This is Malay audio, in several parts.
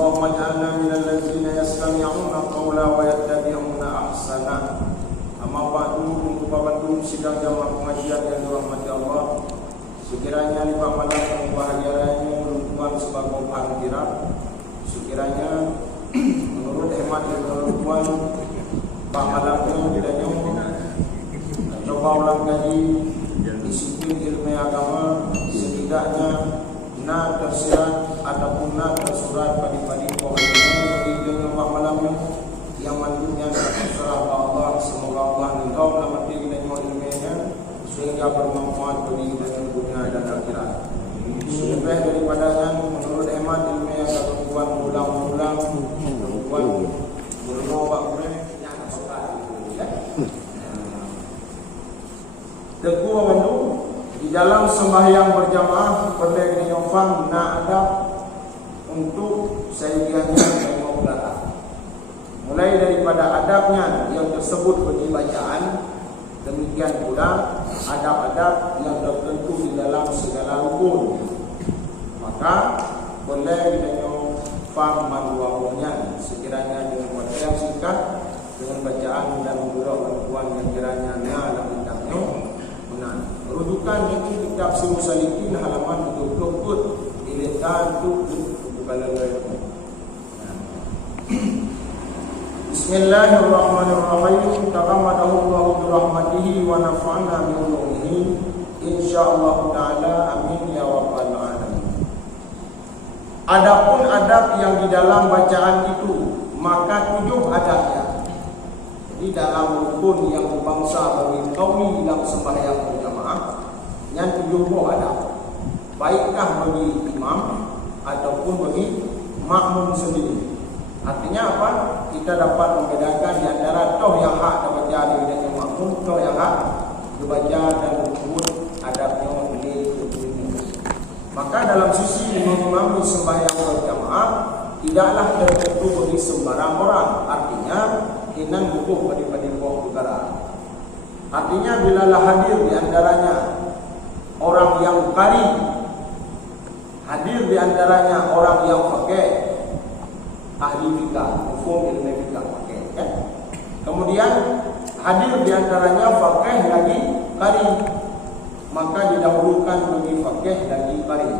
Allahumma ja'alna minal ladzina yastami'una qawla wa yattabi'una ahsana. Amma ba'du, untuk sidang jamaah pengajian yang dirahmati Allah. Sekiranya 5 malam yang bahagianya Tuhan sebagai panggilan. Sekiranya menurut hemat dan menurut Tuhan Pak malamnya bedanya coba ulang kaji disiplin ilmu agama, setidaknya na tersirat ataupun na tersurat padi-padi pohon Pak malamnya yang mandunya terserah Allah. Semoga Allah engkau melamati kita ilmunya sehingga bermanfaat bagi kita dunia dan akhirat. Lebih daripadanya menurut hemat ilmu yang Tuhan ulang-ulang Tuhan berdoa teguh wandu di dalam sembahyang berjamaah perlu dinyofang na adab untuk sayyidiannya dan maulana. Mulai daripada adabnya yang tersebut bagi bacaan, demikian pula adab-adab yang tertentu di dalam segala rukun. Maka boleh dinyofang manduamunya sekiranya dengan wajah yang singkat, dengan bacaan dan menurut bantuan yang kiranya dalam kitabnya. Rujukan itu kitab Simusalikin halaman 24 dilihat tu bukan lain. Bismillahirrahmanirrahim. Taqammadahu Allah bi rahmatihi wa nafa'ana bi ulumihi insyaallah taala amin ya rabbal alamin. Adapun adab yang di dalam bacaan itu maka 7 adabnya. Di dalam rukun yang berbangsa bagi kaum dalam sembahyang berjamaah yang 7 adab, baikkah bagi imam ataupun bagi makmum sendiri. Artinya apa? Kita dapat membedakan di antara toh yang hak dibaca dengan makmum, toh yang hak dibaca dan rukun adabnya ini. Maka dalam sisi imam di sembahyang berjamaah tidaklah tertentu bagi sembarang orang. Artinya inan bukuh pada buah perkara. Artinya bilalah hadir di antaranya orang yang qari, hadir di antaranya orang yang faqih, ahli fikah, hukum ilmu fikah faqih, kan? Kemudian hadir di antaranya faqih lagi qari, maka didahulukan bagi faqih lagi qari.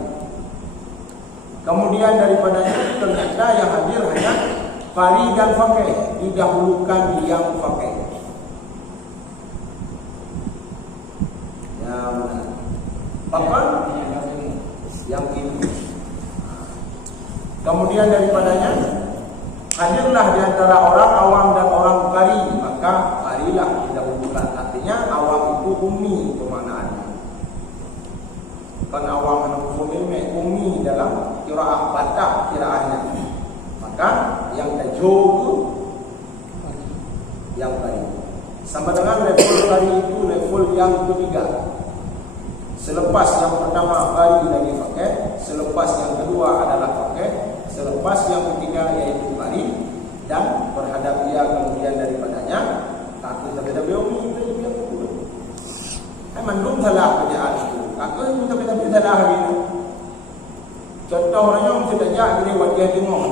Kemudian daripadanya ternyata yang hadir hanya qari dan faqih, didahulukan yang faqih. Ya benar. Bahkan yang ini. Kemudian daripadanya hadirlah di antara orang awam dan orang qari, maka qarilah didahulukan. Artinya awam itu ummi pemaknaannya. Kan awam menufum ummi dalam qiraah batak qiraahnya. Maka yang tajawuz yang qari. Sama dengan level qari itu level yang ketiga. Selepas yang pertama qari lagi faqih, selepas yang kedua adalah faqih, selepas yang ketiga yaitu qari, dan berhadap dia kemudian daripadanya takut berbeda ummi itu dia betul. Mandum salah kerjaan itu. Takut itu berbeda salah gitu. Contoh orangnya tidak jadi wajah tengok.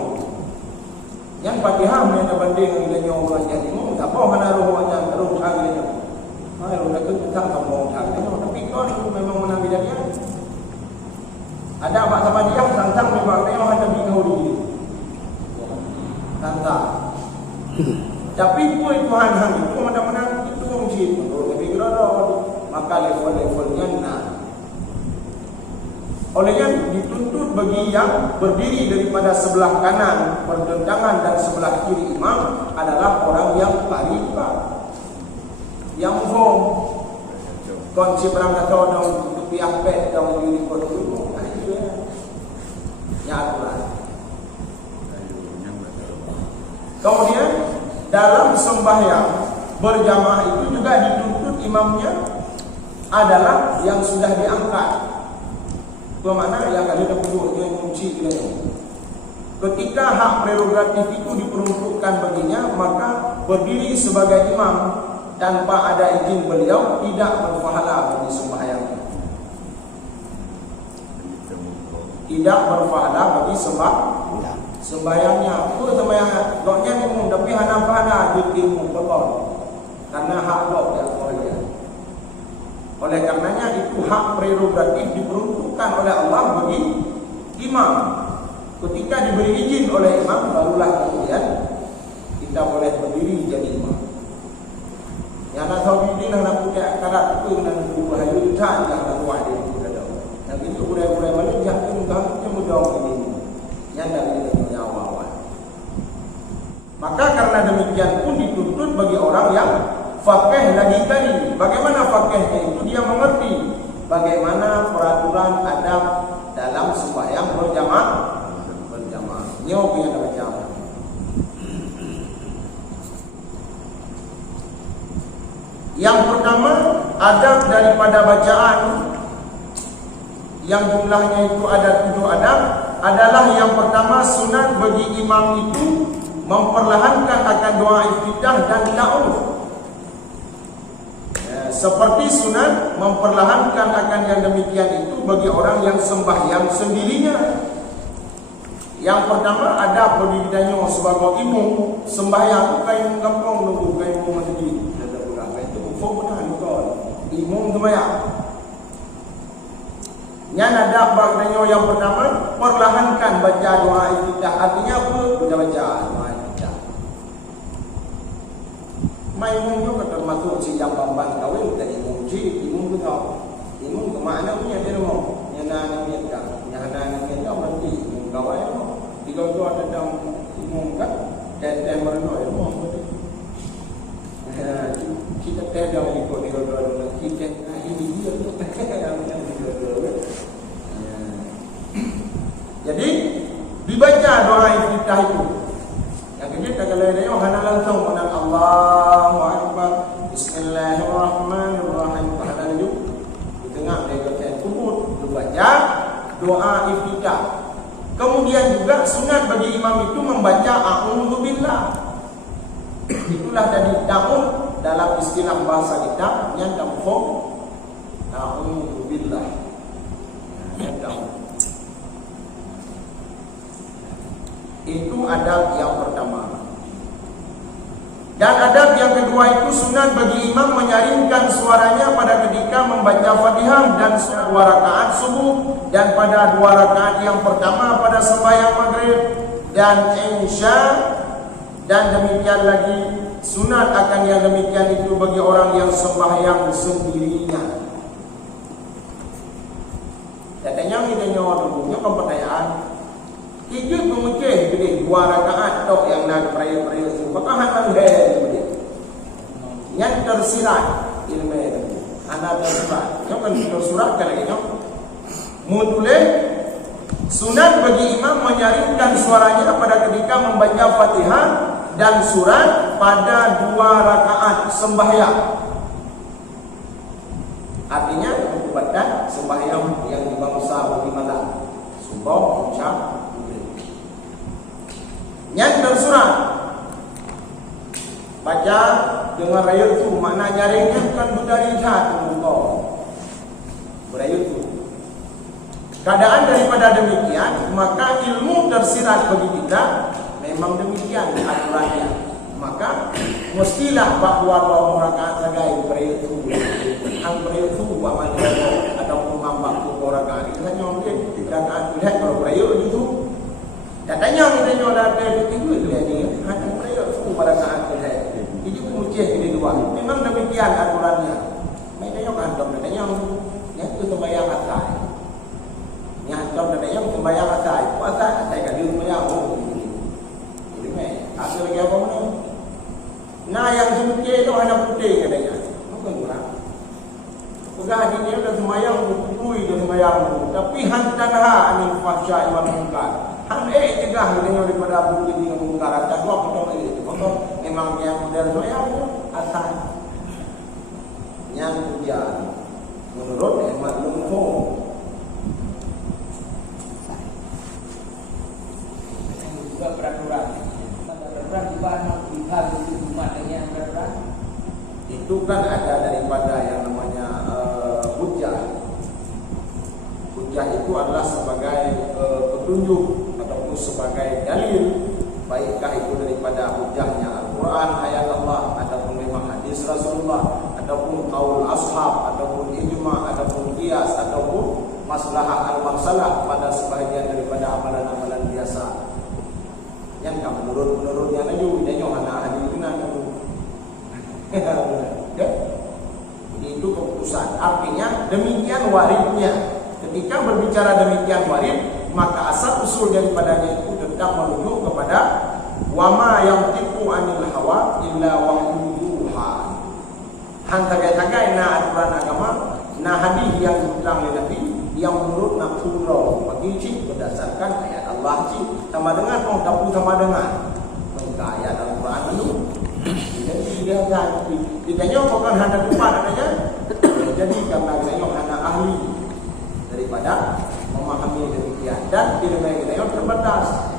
Yang Fatihah mana banding dengan yang wajah tengok, tak apa mana roh wajah roh hangnya. Kalau nak kita tak mau hangnya, tapi kalau memang menang dia. Ada apa sama dia tantang memang dia ada bingung dia. Tantang. Tapi pun Tuhan hang itu mana-mana itu mesti lebih gerada maka level-levelnya nah. Olehnya dituntut bagi yang berdiri daripada sebelah kanan bertentangan dan sebelah kiri imam adalah orang yang qari, yang mufhum. Kunci berangkat dalam tepi aspek dalam diri dulu. Ya aturan. Kemudian dalam sembahyang berjamaah itu juga dituntut imamnya adalah yang sudah diangkat. Itu makna yang ada penduduk yang kunci kita. Ketika hak prerogatif itu diperuntukkan baginya, maka berdiri sebagai imam tanpa ada izin beliau tidak berpahala bagi sembahyang. Tidak berpahala bagi sembahyangnya. Itu sembahyang doknya imam tapi hana-hana ilmu betul. Karena hak dok dia oleh. Oleh karenanya itu hak prerogatif diperuntukkan oleh Allah bagi imam. Ketika diberi izin oleh imam, barulah kemudian kita boleh berdiri jadi imam. Yang nak tahu ini nak punya karat itu nak berubah itu tak jangan buat dia itu dah. Yang itu boleh mana jangan kita mudah ini. Yang dah ini punya awal. Maka karena demikian pun dituntut bagi orang yang faqih lagi kali. Bagaimana faqihnya itu? Dia mengerti bagaimana peraturan adab dalam sembahyang berjamaah. Nyawa punya macam. Yang pertama, adab daripada bacaan yang jumlahnya itu ada 7 adab adalah yang pertama sunat bagi imam itu memperlahankan akan doa iftitah dan ta'awudz. Seperti sunat memperlahankan akan yang demikian itu bagi orang yang sembahyang sendirinya. Yang pertama ada pendidikannya sebagai imam sembahyang kain kampung nunggu kain rumah masjid. Ada pula itu benar betul. Imam sembahyang. Yang ada bagainya yang pertama perlahankan baca doa iftitah. Artinya apa? Baca doa iftitah. Imam juga termasuk si yang bambang kawin dan imam ji, imam betul. Imam ke mana punya dia rumah? Yang namanya tak. Yang namanya tak berarti imam kawin. Jika tu ada dalam imam kan, dan merenung imam betul. Kita tidak ikut dia dulu. Kita ini dia tu. Jadi dibaca doa iftitah itu. Yang kedua kalau dia hana langsung menang Allahu Akbar, Bismillahirrahmanirrahim. Hana itu di tengah dia kata kubur dibaca doa iftitah. Kemudian juga sunat bagi imam itu membaca a'udzubillah. Itulah tadi ta'awudz dalam istilah bahasa kita yang tamfum a'udzubillah. Itu adab yang pertama. Dan adab yang kedua itu sunat bagi imam menyaringkan suaranya pada ketika membaca Fatihah dan 2 rakaat subuh dan pada 2 rakaat yang pertama pada sembahyang maghrib dan isya, dan demikian lagi sunat akan yang demikian itu bagi orang yang sembahyang sendirinya. Katanya kita nyawa dulunya pertanyaan 3 kemungkinan jadi 2 rakaat tok yang nak peraya-peraya itu. Maka hanya dia. Yang tersirat ilmu itu. Anda tersirat. Yang kan tersurat lagi no. Mutuleh sunat bagi imam menyaringkan suaranya pada ketika membaca Fatihah dan surat pada 2 rakaat sembahyang. Artinya pada sembahyang yang dibangsa bagi malam. Subuh, isya. Yang tersurat baca dengan rayut itu makna nyaringnya bukan berdari jatuh berayut itu. Keadaan daripada demikian maka ilmu tersirat bagi kita memang demikian aturannya. Maka mestilah bahawa rakaat sagai berayut itu ang berayut itu bahawa atau mengambak rakaat itu hanya mungkin rakaat lihat kalau berayut itu. Katanya kita nyolat itu dia ni hanya perayaan suku pada saat itu. Itu muncul ini dua. Memang demikian aturannya. Mereka yang hantam katanya yang itu sembahyang asal. Yang hantam katanya sembahyang asal. Puasa saya kan di sembahyang. Jadi asal lagi apa mana? Nah yang suci itu hanya putih katanya. Bukan kurang. Sudah dia dah sembahyang putih dah sembahyang. Tapi hantanha anil fahsya wal munkar. Hanya cegah dengan daripada bukti dengan mungkar. Tak dua potong itu. Potong memang yang model saya asal. Yang kemudian menurut Ahmad Lumho hujah itu adalah sebagai petunjuk ataupun sebagai dalil, baikkah itu daripada hujahnya Al-Quran, ayat Allah, ataupun memang hadis Rasulullah, ataupun qaul ashab, ataupun ijma', ataupun qiyas, ataupun maslahah al-marsalah pada sebahagian daripada amalan-amalan biasa. Yang kamu menurut-menurutnya laju, dan yang anak ahli kena kamu. Jadi itu keputusan. Artinya demikian waridnya. Ketika berbicara demikian warid, maka asal usul daripadanya itu tetap merujuk kepada wama yang tipu anil hawa illa wahyu yuha. Hantagai-tagai na aturan agama, na hadis yang ditang oleh Nabi yang menurut nafsu roh bagi cik berdasarkan ayat Allah cik sama dengan orang tapu sama dengan ayat Al-Quran itu. Jadi dia kan ditanya bukan hanya tempat adanya. Jadi karena kita hanya ahli daripada memahami demikian dan tidak baik kita terbatas.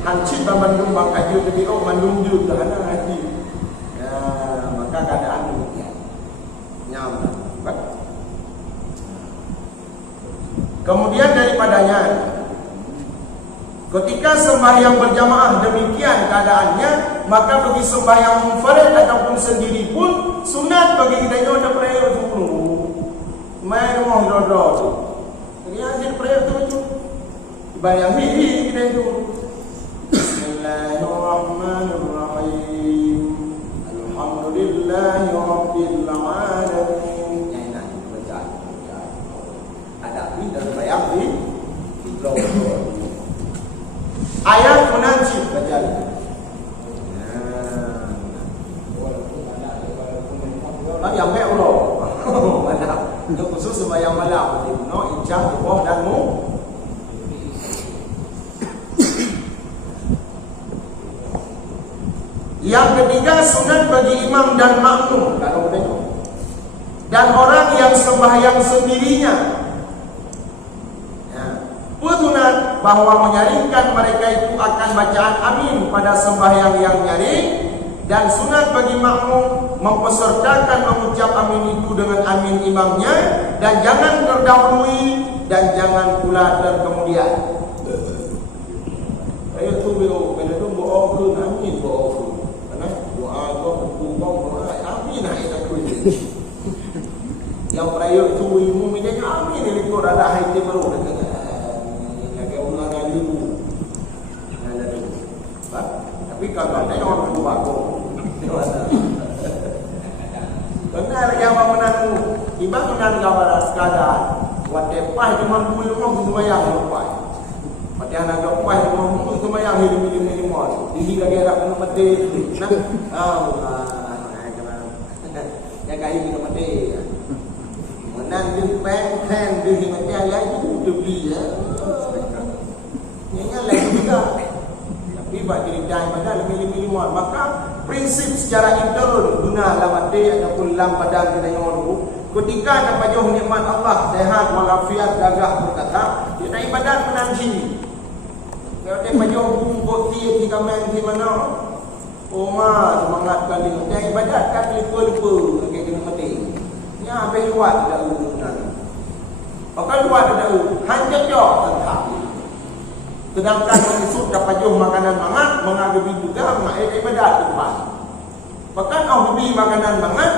Hancit bandung bang kaji jadi mandung juga hanya hati. Ya, maka keadaan demikian. Nyaman. Kemudian daripadanya, ketika sembahyang berjamaah demikian keadaannya, maka bagi sembahyang munfarid ataupun sendiri pun sunat bagi kita yang ada prayer itu. Main mau dodo tu. Jadi hasil prayer tu bayang hi kita itu. Bismillahirrahmanirrahim. Alhamdulillahirabbil alamin. Dan bayang di ayat munajib baca. Yang baik Allah. Malam. Itu khusus sembahyang malam. No ijab Allah dan mu. Yang ketiga sunat bagi imam dan makmum kalau tengok. Dan orang yang sembahyang sendirinya. Sunat bahawa menyaringkan mereka itu akan bacaan amin pada sembahyang yang nyaring, dan sunat bagi makmum mempesertakan mengucap amin itu dengan amin imamnya, dan jangan terdahului dan jangan pula terkemudian. Saya tu bila tu doa pun amin doa pun. Karena doa doa amin ayat tu. Yang raya tu ilmu menjadi amin ini tu ada hal yang baru dekat. Tapi kalau ada orang tua aku, benar yang menang ibarat menang gambar sekadar. Watepah cuma bulu orang semua yang lupa. Macam anak lupa semua semua yang hidup ini semua. Diri lagi nak kena mati. Yang kaya kita mati. Menang di pen di mati ayah itu dibeli ya. Ini lain juga. Tapi bagi cerita ibadah lebih-lebih muat. Maka prinsip secara intern guna lamati ataupun lam badan kita yang orang ketika dapat jauh nikmat Allah, sehat walafiat, gagah berkata, kita ibadah menanji. Kalau dia jauh bumbuk ti kamera di mana? Oma semangat kali dia ibadat kan lupa-lupa okey kena mati. Ya habis luar dah guna. Bakal luar dah hanya jauh tentang. Sedangkan maksud dapat jauh makanan mangat, mengagebi juga mengair ibadat depan. Bahkan au beli makanan mangat,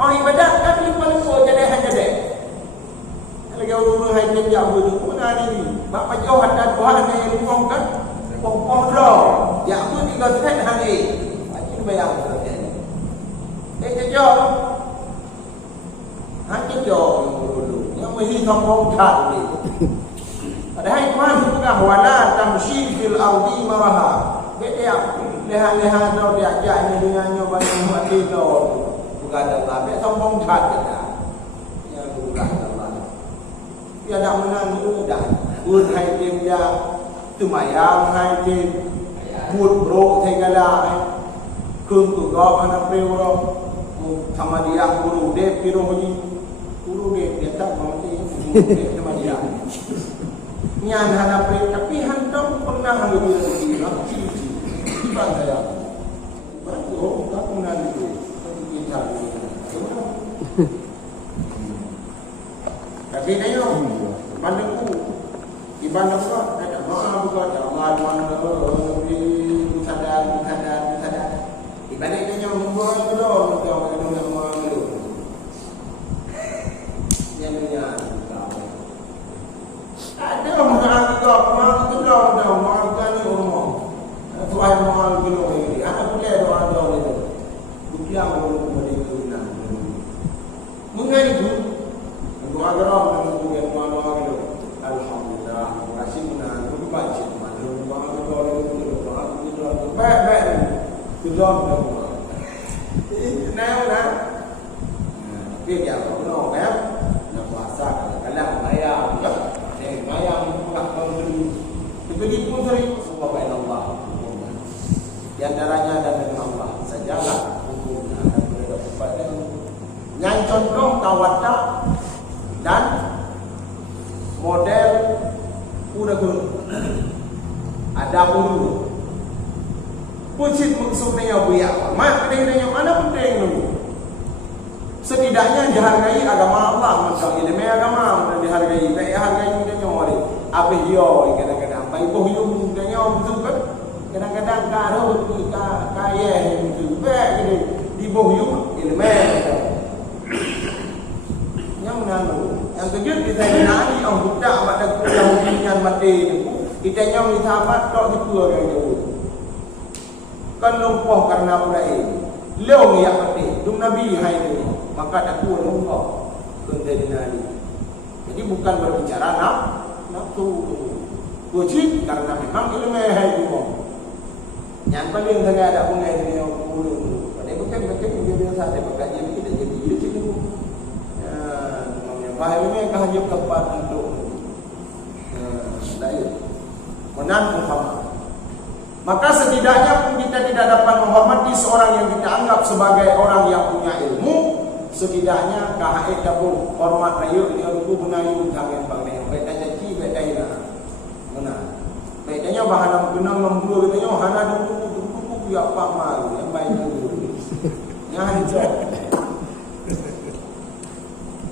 au ibadat kan lupa-lupa jadi hanya dek. Lagi orang hai jam tu pun ada ni. Bapak jauh ada Tuhan yang lupa kan? Pokok dah. Ya aku tinggal set hari. Macam bayang jauh. Hanya jauh dulu. Yang mesti sombong tak ni. Padahal Tuhan juga wala tamshi fil ardi maraha. Dia leha-leha dah diajak ni dengannya banyak mati dah. Bukan Allah, dia sombong tak dah. Yang bukan Allah. Dia dah menang dulu dah. Buat hai tim dia tumayang hai tim. Buat bro segala. Kun tu kau anak peuro. Sama dia guru dia piro ni. Guru dia tak mati. Sama dia. Yang hana pre tapi hantam pernah lebih lagi bang saya baru tak pernah itu kita tapi dia Mandaku di bandar kau ada maaf kau jangan mana di sadar di balik dia membuat kedor kau kedor yang malu yang punya ada orang kau malu kedor dah malu kan ni orang tuai malu kedor ini anak boleh doa doa itu bukan orang boleh guna mengenai itu doa kedor dan doa kedor alhamdulillah masih menang berbaca mana doa kedor baik kedor nah dia dia no kan nak puasa kadang bayar bayar bukan beli dibeli pun dari subhanallah di antaranya dan dengan Allah sajalah hukumnya dan berada pada yang contoh tawata dan model udah ada pun pucit maksudnya buaya mak pentingnya mana penting dulu setidaknya dihargai agama Allah macam ilmu agama dan dihargai baik hargai dia nyori apa yo kadang-kadang baik boh yo dia nyom tu kan kadang-kadang karo kaya itu baik gitu di boh yo ilmu yang nanu yang kedua kita nani orang budak pada Yahudi yang mati kita nyom dithamat tok ditua kan jauh kan lumpuh karena budak ini leong yang mati dung nabi hai ni maka tak kuat lumpuh kendali jadi bukan berbicara nafsu wajib karena memang ilmu hai itu yang paling sangat ada pungai ni yang puluh ada bukan dia biasa ada bekerja kita jadi dia situ bahaya ini hanya tempat untuk lain menang Muhammad. Maka setidaknya pun kita tidak dapat menghormati seorang yang kita anggap sebagai orang yang punya ilmu, setidaknya kahait dapur hormat rayu dia itu benayu jangan bangnya baik janji baik dah benar baiknya bahan benang membulu katanya hana dulu ya pamal yang baik dulu yang hijau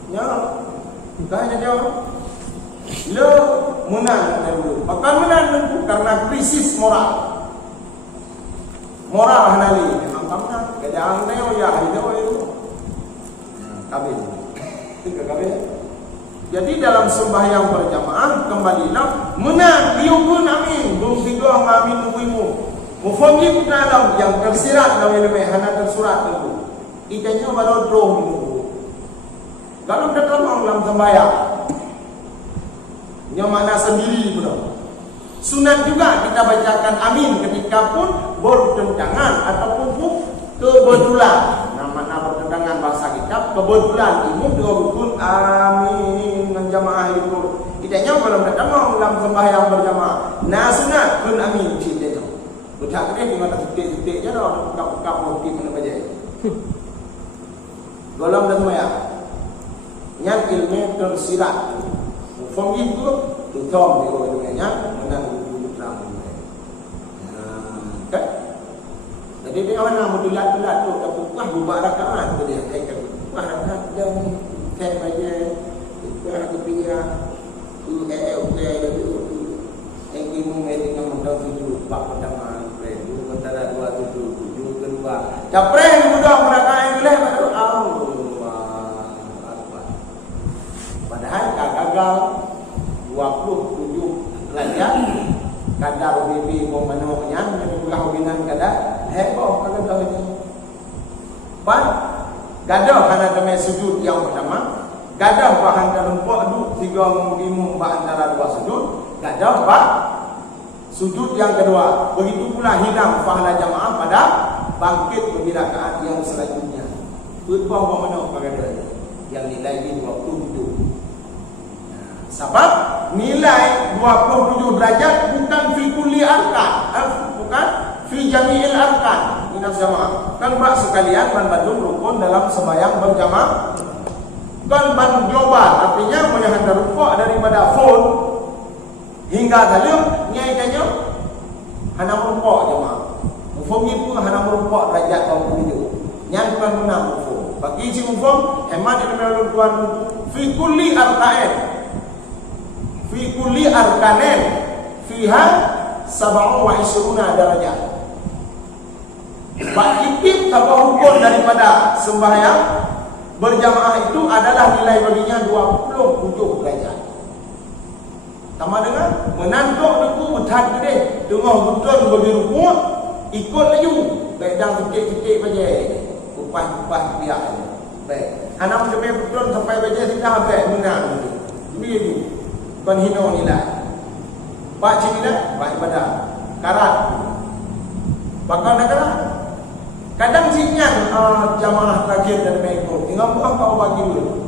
ya kaya dia lo menang dulu maka menang dulu karena krisis moral hanali memang kamu kadang neo ya itu kabin jadi dalam sembahyang berjamaah kembalilah menang diukun amin belum tiga amin nubuimu mufamli dalam yang tersirat dalam ilmu hana tersurat dulu itanya baru drone kalau datang dalam sembahyang yang mana sendiri pula sunat juga kita bacakan amin ketika pun bertentangan ataupun kebetulan nama bertentangan bahasa kita kebetulan imam dua rukun amin dengan jamaah itu idenya belum datang dalam sembahyang berjamaah nah sunat pun amin ceritanya betul ke di mana titik-titiknya dah buka-buka mesti mana baca golong dan sembahyang yang ilmu tersirat form itu tutom di orangnya menang duduk dalam kan jadi dia mana mudulat-mudulat tu tak buka buat rakaat tu dia kaikan buka rakaat dan kai baca buka kepinya yang imu dengan modal 7 pak pertama dulu antara 277 kedua capres mudah rakaat boleh baru padahal gagal 27 derajat kadar BB memenuhnya jadi kehubungan kadar heboh kalau itu pan gadah karena demi sujud yang pertama gadah bahan dalam pok tiga mengimum antara dua sujud gadah bah sujud yang kedua begitu pula hilang pahala jamaah pada bangkit bagi rakaat yang selanjutnya berbuah memenuh pada yang nilai di 27 sebab nilai 27 derajat bukan fi kulli arkan, bukan fi jami'il arkan minal jamaah. Kan bak sekalian bantu rukun dalam sembahyang berjamaah. Kan ban global artinya menyahanda rukuk daripada full hingga dalam nyaitanya hana rukuk jamaah. Mufhum itu hana rukuk derajat 27. Yang bukan menang mufhum. Bagi si mufhum hemat dalam tuan fi kulli arkan makanan fiha 27 darajat. Bak kipip apa hukum daripada sembahyang berjamaah itu adalah nilai baginya 27 derajat. Sama dengan menantuk deku bertahan gede, tengah betul bagi rukuk, ikut laju, baik dah ketik-ketik baca, kupas-kupas biar. Baik, anak demi betul sampai baca sudah baik menang. Begitu. Bukan hina nilai. Pak cik nilai, pak ibadah. Karat. Bakal nak karat. Kadang siknya jamaah terakhir dan mengikut. Tinggal buah kau bagi dulu.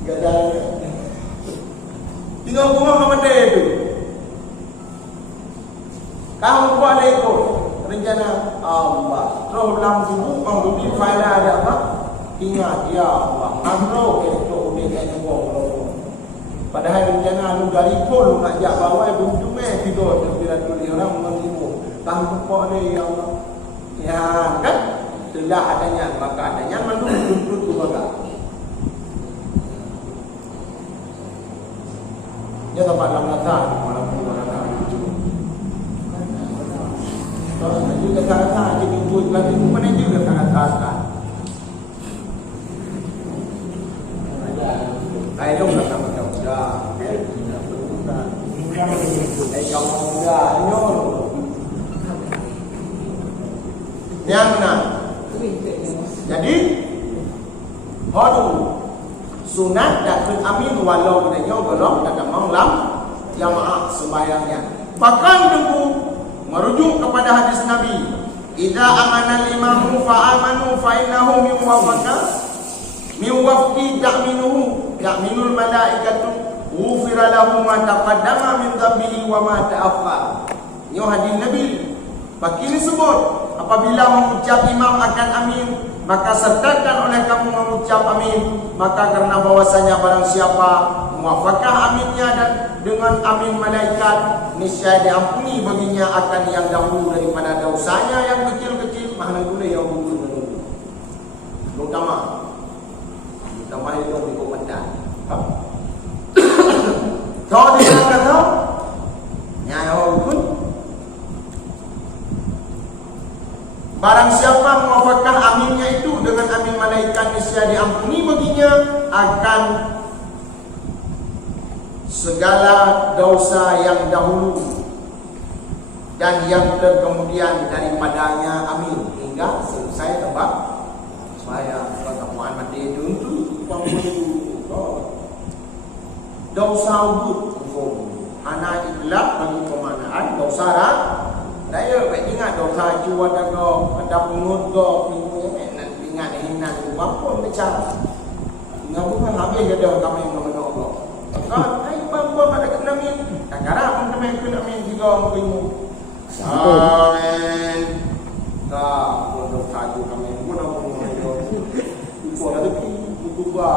Enggak jalan. Tinggal buah ke benda itu. Kamu buat lego. Rencana Allah. Terus dalam tubuh kau beri file ada apa? Ingat ya Allah. Makro itu dia semua. Padahal rencana lu dari pun nak jak bawa buntu meh tidur bila tulis orang mengimu. Kamu buat ni ya Allah. Ya kan? Telah adanya maka adanya menurut tu maka. Ya tempat dalam latar malam latar itu. Kalau juga kata jadi buat lagi mana juga kata. Ai dong kata macam dah. Ai kamu dah nyol. Yang mana? Jadi hodu sunat dan amin walau kita belum tak mau lam jamaah sembahyangnya. Bahkan tunggu merujuk kepada hadis Nabi, "Idza amana al-imamu fa amanu fa innahu min wafqi ta'minul malaikatu ghufira lahu ma taqaddama min dhanbihi wa ma ta'akhkhara." Ini hadis Nabi. Bagi ini sebut, apabila mengucap imam akan amin, maka sertakan oleh kamu mengucap amin. Maka karena bahwasanya barang siapa muwafaqah aminnya dan dengan amin malaikat, niscaya diampuni baginya akan yang dahulu daripada dosanya yang kecil-kecil, mana guna yang dulu. Terutama itu di komandan. Tahu dia kata, nyawa pun barang siapa muwafaqah aminnya itu dengan amin malaikat, niscaya diampuni baginya akan segala dosa yang dahulu dan yang terkemudian daripadanya, amin, hingga selesai tempat saya pertemuan mati itu dosa wujud anak ikhlas bagi pemanaan dosa dah. Saya ingat dosa cuba ada pungut go minggu nak ingat hinan bapun bicara. Ingat bukan habis ada kami mengenal Allah. Kan ai bapun ada kena min. Kadang-kadang pun kami kena min tiga minggu. Amin. Tak pun dosa tu kami pun nak mengenal. Pun ada buku ba.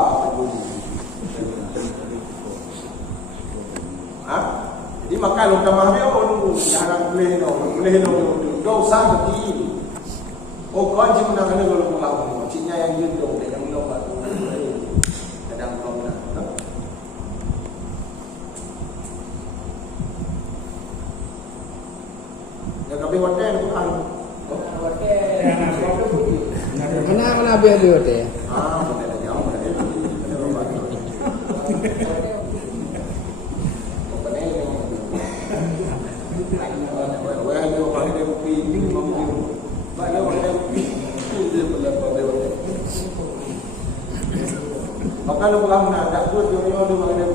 Jadi maka lu dah mahal oh nunggu jangan boleh dosa beti. Oh kau cuma nak kena kalau pulang, cinya yang jatuh dia yang lompat. Kadang kau nak. Ya kami hotel tu kan. Hotel. Mana biar dia hotel? Hotel aja. Hotel lompat. Maka lu pulang nak tak buat dia ada bagi dia.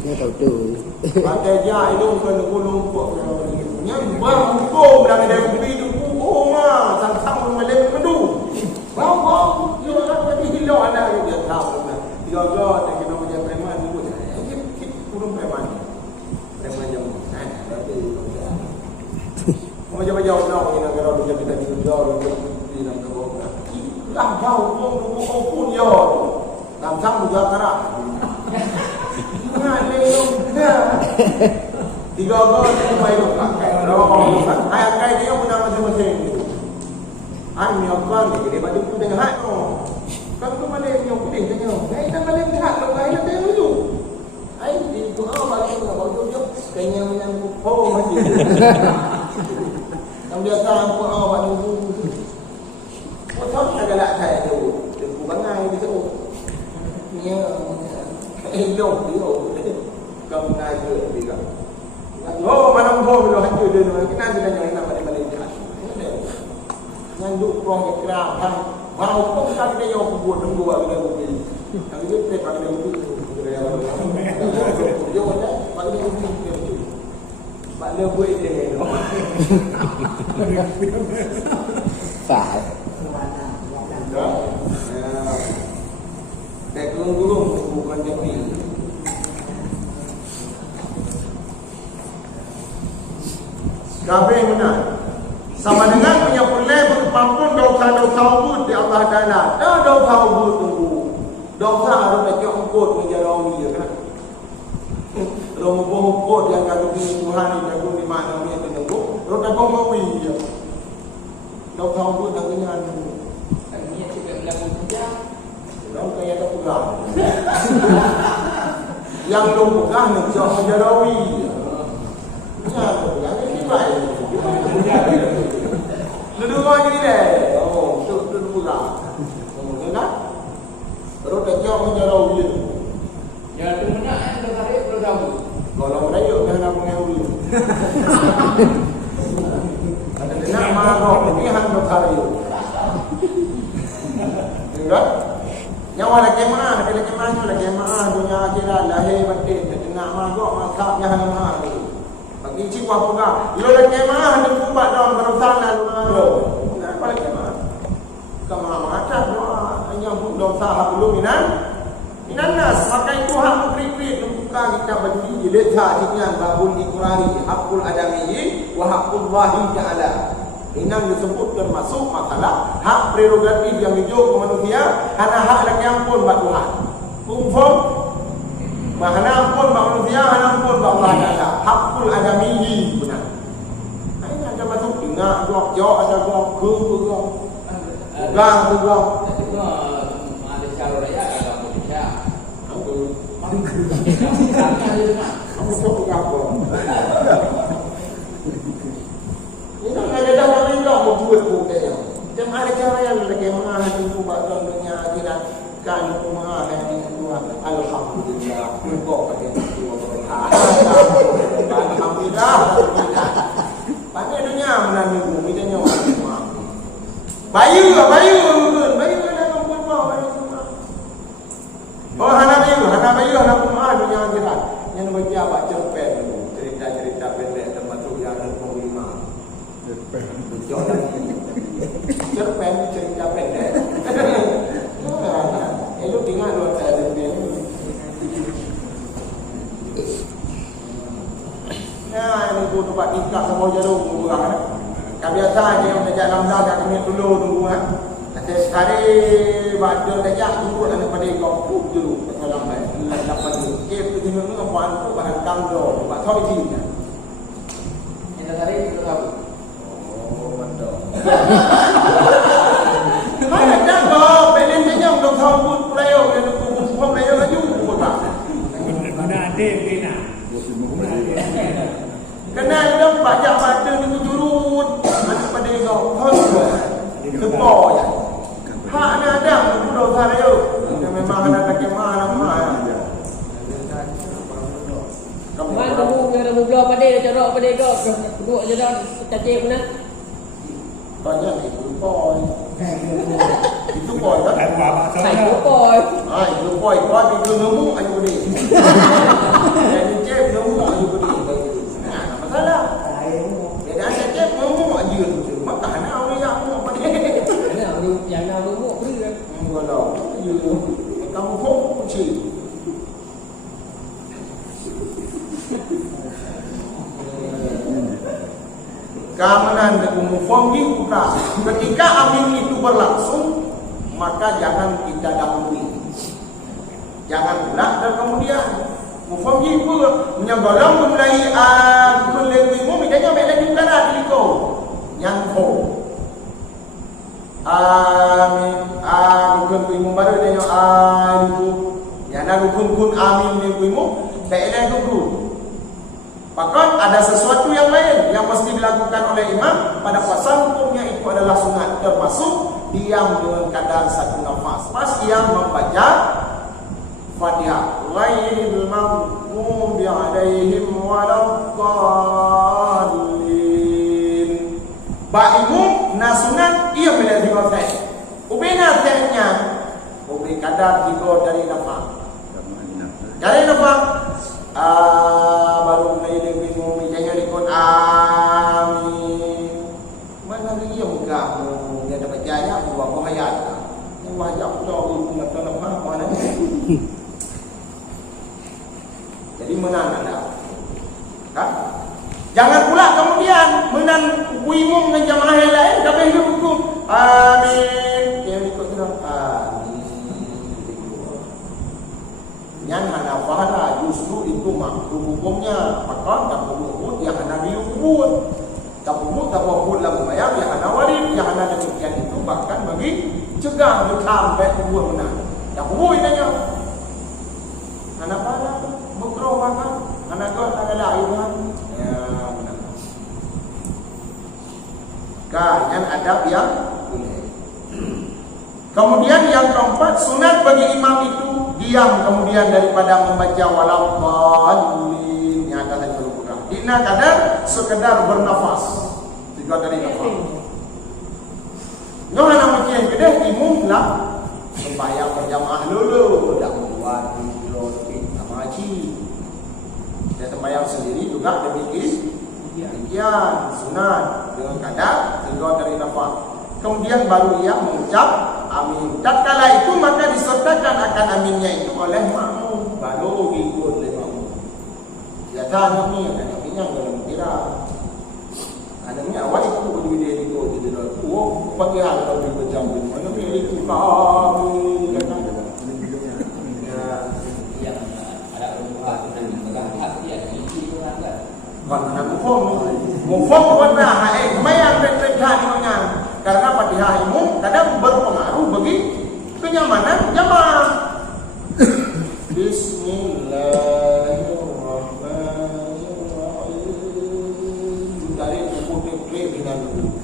Dia tahu tu. Pakai dia itu bukan lumpur. Yang bang hukum dah ada beli tu. Oh mah, sang-sang melem medu. Bau dia orang jadi hilau anak dia tahu. Dia tak kena macam preman tu. Kita kurung preman. Preman jam. Macam orang ni nak kalau dia kita tidur di dalam kebun. Lah jauh pun ya. Làm xong rồi ra cara. Hai lên tiga orang tu main pakai. Hai kai dia pun nama macam-macam. Hai ni orang ni dia baju putih dengan hat tu. Kan tu mana yang putih tanya. Hai dah balik hat lo hai dah tengok tu. Hai di Kamu dia tahu apa awak nunggu. Kau tahu tak galak saya tu. Tunggu bangai dia tu. Ni elok dia. Kamu nak je dia. Oh, mana pun bila hancur dia tu. Kita nak nak balik jahat. Yang duk prong kerap kan. Baru pun kita dia yang buat nunggu buat dia mobil. Kalau dia tak pakai mobil tu. Dia ada pakai mobil tu. Pak le buat dia tu. Phải. Để gulung bukan jadi. Kabeh benar. Sama dengan punya pulai berpampun dosa-dosa ubud di Allah Ta'ala. Dah dosa ubud tunggu. Dosa harus baca ubud menjadi awli kan. Kalau mau ubud yang kalau di Tuhan ni jago di mana ni tunggu. Kalau tak mau awli dia. Dosa ubud dah kenyang. Ini juga berlaku juga. Kalau kaya tak pulang. Yang lu bukan nak jauh menjadi awli. Ya, yang ini baik. Dua ni deh. Oh, tu pula. Oh, kan? Terus tak jauh menjauh dia. Ya, tu mana yang tertarik perlu tahu. Kalau mereka dah nak mengawi. Ada nak marah, ini hang tertarik. Enggak? Nyawa lagi mana? Ada lagi mana? Lagi mana? Dunia akhirat lahir batin. Nak marah, makapnya hang marah. Bagi cikwah pegang. Yo lagi mana? Ada kumpat dalam berusaha lalu. Apa lagi mana? Kamu mengatakan doa hanya untuk dosa belum minan nas. Maka itu hak mukri-kri membuka kita berdiri letak dengan babul ikrari hakul adamiyyi wa haqullahi ta'ala. Inang disebut termasuk masalah hak prerogatif yang hidup ke manusia, hana hak lagi ampun bagi Tuhan. Kumfum bahana ampun bagi manusia, hana ampun bagi Allah Ta'ala. Hakul adamiyyi benar. Ini ada masuk ingat gok jok ada gok ke gok. Gang ke gok. Itu ada cara raya agak Malaysia. Aku Kamu sok apa? Ini ada dalam minyak mau buat bukanya. Macam ada cara yang lagi mengahan itu bahagian dunia akhirat kan mengahan itu alhamdulillah. Kok pakai itu alhamdulillah. Pakai dunia menandu mitanya orang. Bayu ada kampung bayu. Oh hana bayu kumah dunia akhirat. Yang baca baca cerpen dulu, cerita-cerita pendek termasuk yang 25. Cerpen cerita pendek. Lu tinggal lu saya cerpen. Nah, ini tu tempat nikah semua jarum kurang kan. Biasa dia menjak lamda kat kami dulu tunggu kan. Ada sekali baca tajak tunggu ada pada kau dulu dalam baik. Dapat ke tengok tu puan tu bahan kamdo, buat tahu sini. yang tertarik perlu tahu. Oh, betul. Mana dah kau penennya untuk tahu pun playo yang tu pun playo laju pun tak. Mana ada kena. Kena dia pajak baca ni jurut ada pada kau. Sepoi ya. Hak ada pun sario. Memang ada tak kemana mana. Mana kamu yang ada belah pada cara pada kau duduk je dah cacik mana? Banyak itu poi. Itu poi kan? Tại quả bà Sai sao koi. Itu poi itu nemu ayu ni. Jadi cep nemu ayu ni. Nah, masalah. Jadi ada cep nemu ayu tu. Maka ana orang yang mau pada. Yang nào lu mua beli kan? Kalau ayu kamu kok kecil. Keamanan dan umufongi putra. Ketika amin itu berlangsung, maka jangan kita dahului. Jangan pula dan kemudian mufongi pun menyambalang mulai kullewimu midanya mela juga ada di kau. Yang kau. Amin. Rukun kuimu baru dia amin. Yang nak rukun amin ni kuimu, tak ada rukun. Bahkan ada sesuatu yang lain yang mesti dilakukan oleh imam pada puasa hukumnya itu adalah sunat, termasuk diam dengan kadar satu nafas pas yang membaca Fatihah. Ghairil maghdubi alaihim waladdallin. Ba'imu nasunat ia bila dikotek. Ubina tehnya ubi kadar tiga dari nafas. Dari nafas baru mulai bingung jangan ikut amin. Mana dia kamu dia dapat jaya buat hayat. Yang wajib tahu ibu nak nafas mana ni. Jadi menang anda. Kan? Jangan pula kemudian menang kuimum dengan jamaah yang lain kami hidup hukum. Amin. Yang ikut kita amin. Yang hana fahla justru itu makhluk hukumnya. Maka tak perlu yang hana diubut. Tak perlu tak perlu lagu mayam yang hana warid yang hana demikian itu bahkan bagi cegah dekam baik kedua menang. Tak perlu inanya. Hana fahla mukro maka hana kau tak ada lain. Ya benar. Yang adab yang boleh. Kemudian yang keempat, sunat bagi imam itu diam kemudian daripada membaca waladdallin yang ada dalam Al-Quran. Dina kadar sekedar bernafas. Juga dari nafas. Nyo ana mungkin kedeh imam lah sembahyang berjamaah dulu, dak buat video sama haji. Dan sembahyang sendiri juga demikian sunat dengan kadar juga dari nafas. Kemudian baru ia mengucap amin. Tatkala itu maka disertakan akan aminnya itu oleh makmum, baru ikut oleh makmum. Ya tanya ni akan aminnya dalam kira. Adanya awal itu dia ikut di dalam. Oh, pagi hari kalau dia berjam ni, mana ni itu amin kata. Yang ada rumah dan hati yang ini kan. Mana mufong warna hai mayang dan nya. Karena Fatihah imum kadang berpengaruh bagi kenyamanan jamaah. Bismillahirrahmanirrahim. Dari putih dengan dulu.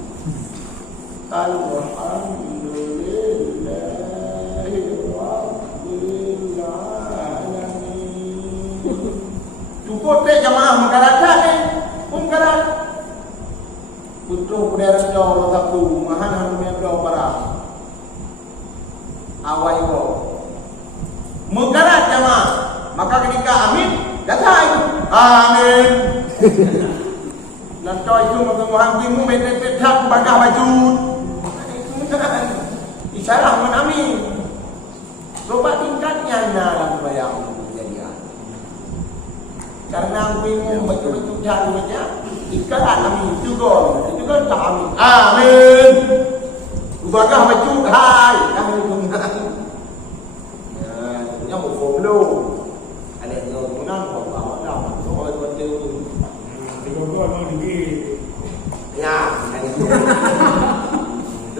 Alhamdulillahirrahmanirrahim. Cukup deh jamaah mengkaratkan ni. Mengkarat. Putu pudera jauh takku mahan hanu membro para awai ko mengkarat jamaah maka ketika amin datang itu amin nanti itu mengenguhan bimu medet dak bagah baju isyarat menamin coba tingkatnya dalam bayang kejadian karena bimu betul-betul dak baca ikalah amin juga tak amin amin bagah baju hai amin ya yang mau follow ada yang menang bawa dah so betul Tiga mau tinggi. ya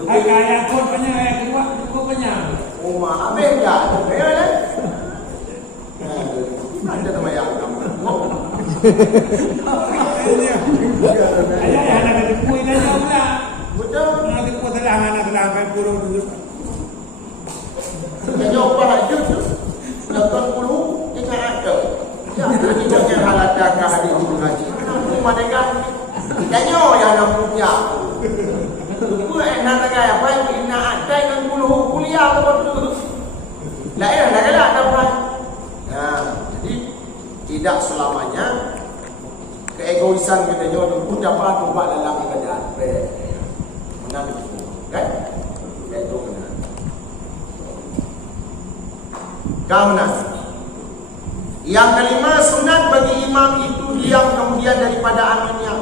Hai kaya kot banyak ayat kedua cukup banyak. oh mah amin ya ya ada nama yang kamu Ayah yang ada tipu ini aja pula. betul Nak tipu telah puluh dulu. Kaya apa aja tu 80 kita ada. Ya, kita jangan halatkan hadir haji. Ini mereka kaya yang nak punya. Lupa nak negara apa yang kita ada dengan 10 kuliah apa tu. Lain negara ada apa? Ya, jadi tidak selamanya keegoisan kita nyo pun dapat ubah dalam keadaan menang itu kan itu benar kemudian yang kelima sunat bagi imam itu diam kemudian daripada aminnya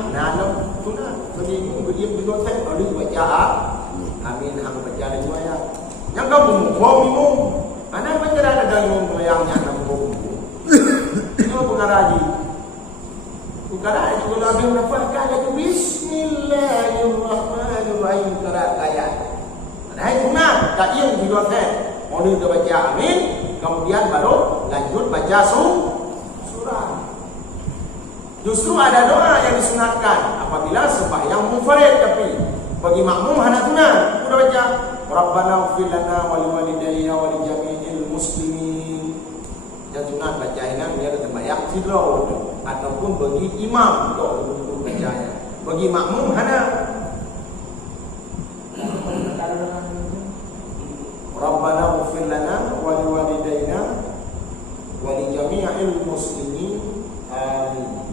sunat bagi imam berdiam di hotel kalau dia baca amin hang baca dua ya yang kamu imam anak baca ada imam yang kamu ini pengarah bukan ada juga lagi menafalkan itu Bismillahirrahmanirrahim kerat ayat. Ada sunat tak yang diluarkan. Mula kita baca amin, kemudian baru lanjut baca surah. Justru ada doa yang disunatkan apabila sembahyang munfarid, tapi bagi makmum hanya sunat. Sudah baca Rabbana ighfir lana wa liwalidayya wa li jami'il muslimin. Yang sunat baca ini dia sembahyang sidro ataupun bagi imam untuk bacanya. Bagi makmum hanya Rabbana ighfir lana wa liwalidayna wa li jami'il muslimin. Amin.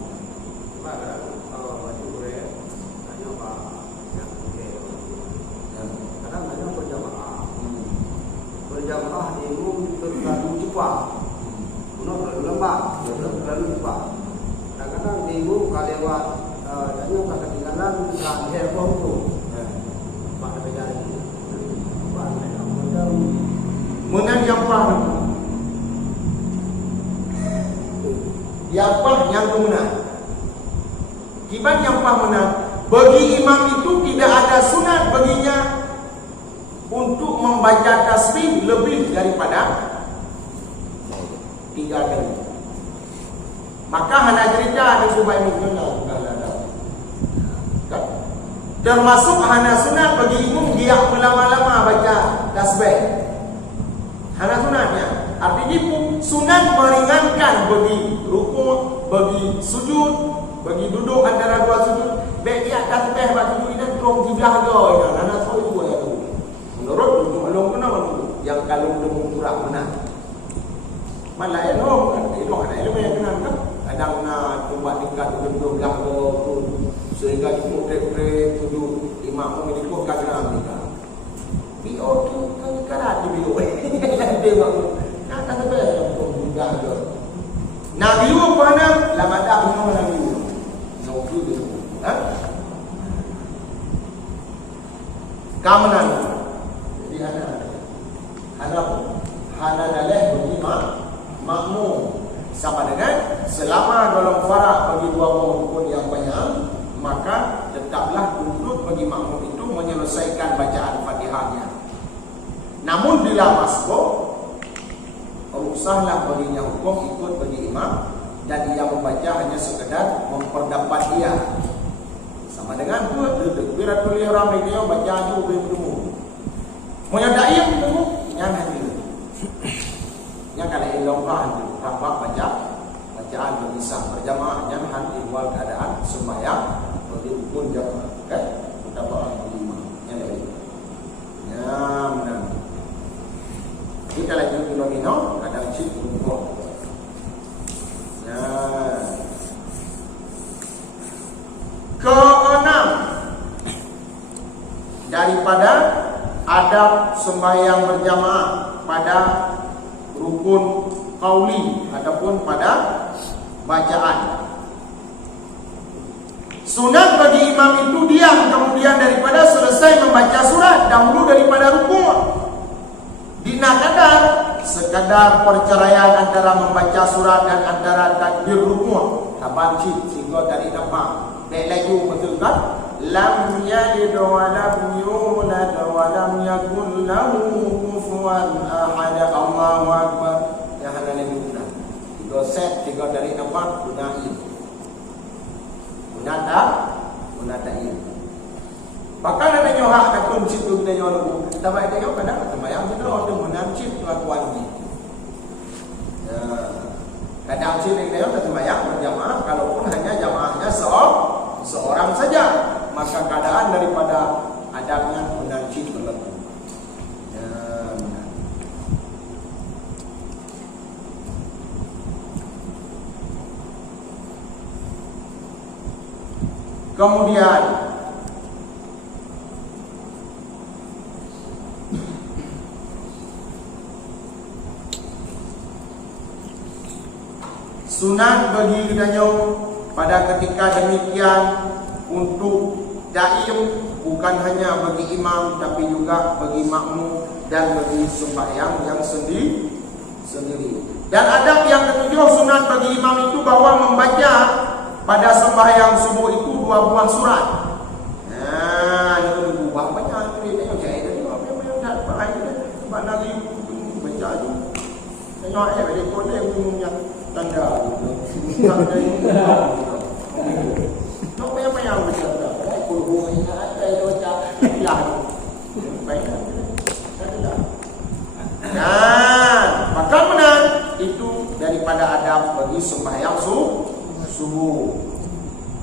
Berjamaah ilmu terlalu cepat, terlalu cepat. Kadang-kadang ilmu kalau lewat, jadi tak ketinggalan tak heboh tu. Pak ada jadi. Menang yang paham. Yang paham yang menang. Kibat yang paham menang. Bagi imam itu tidak ada sunat baginya untuk membaca tasbih lebih daripada 3 kali. Maka hanya cerita ada subah minggu kan? Termasuk hanya sunat bagi imam dia berlama-lama baca tasbih. Hanya sunatnya. Artinya sunat meringankan bagi rukuk, bagi sujud, bagi duduk antara dua sujud. Baik dia tasbih bagi sujud dan terong tiga go. Hanya soal itu ya tu. Menurut ulung kena yang kalau belum kurang menang. Malah elok, elok ada ilmu yang kena kan? Ada nak buat tingkat 12 tu sehingga cukup trek tujuh imam mengikut kata mereka. Bio tu kan karat bio. Dia mahu nak kata betul juga tu. Nabi apa nak? Lama dah punya Nabi. Nabi tu. Ha? Kamanan. Jadi hana dalih bagi makmum sama dengan selama dalam farak bagi dua rukun yang banyak, maka tetaplah duduk bagi makmum itu menyelesaikan bacaan Fatihahnya. Namun bila masbuk, rukhsahlah baginya hukum ikut bagi imam dan ia membaca hanya sekedar memperdapat dia. Sama dengan duduk biratul ihram dia baca juga bertemu. Menyadai bertemu yang hanya yang kalau ilongkah tampak baca bacaan berpisah berjamaah jangan ihwal keadaan sembahyang bagi rukun jamaah kan tampak lima yang lain ya benar kita lagi fenomena kadang cip rukun ya keenam daripada adab sembahyang berjamaah pada rukun qauli ataupun pada bacaan. Sunat bagi imam itu diam kemudian daripada selesai membaca surat dahulu daripada rukun. Dina kadar sekadar perceraian antara membaca surat dan antara takbir rukun. Taban cip sehingga tadi nampak. Baik lagi betul kan? Lam yalid wa lam yulad wa lam yakul lahu kufuwan ahad. Allahu akbar. Yang ada lagi guna. 3 set 3 dari nampak guna ini. Guna tak ini. Bahkan ada nyohak takun situ kita nyohak. Kita baik tengok kadang sembahyang kita untuk menancip kelakuan ini. Kadang cip kita sembahyang berjamaah kalaupun hanya jamaahnya seorang saja, maka keadaan daripada adabnya menancip berlaku. Kemudian sunat bagi kita pada ketika demikian untuk daim bukan hanya bagi imam tapi juga bagi makmum dan bagi sembahyang yang sendiri. Dan adab yang ketujuh sunat bagi imam itu bahwa membaca pada sembahyang subuh itu 2 buah surat. Itu buah banyak ni tengok saya tadi apa yang dah pakai sebab lagi baca tu. Tengok balik kode yang tanda. Lah. Baiklah. Dan bagaimana itu daripada adab bagi sembahyang subuh.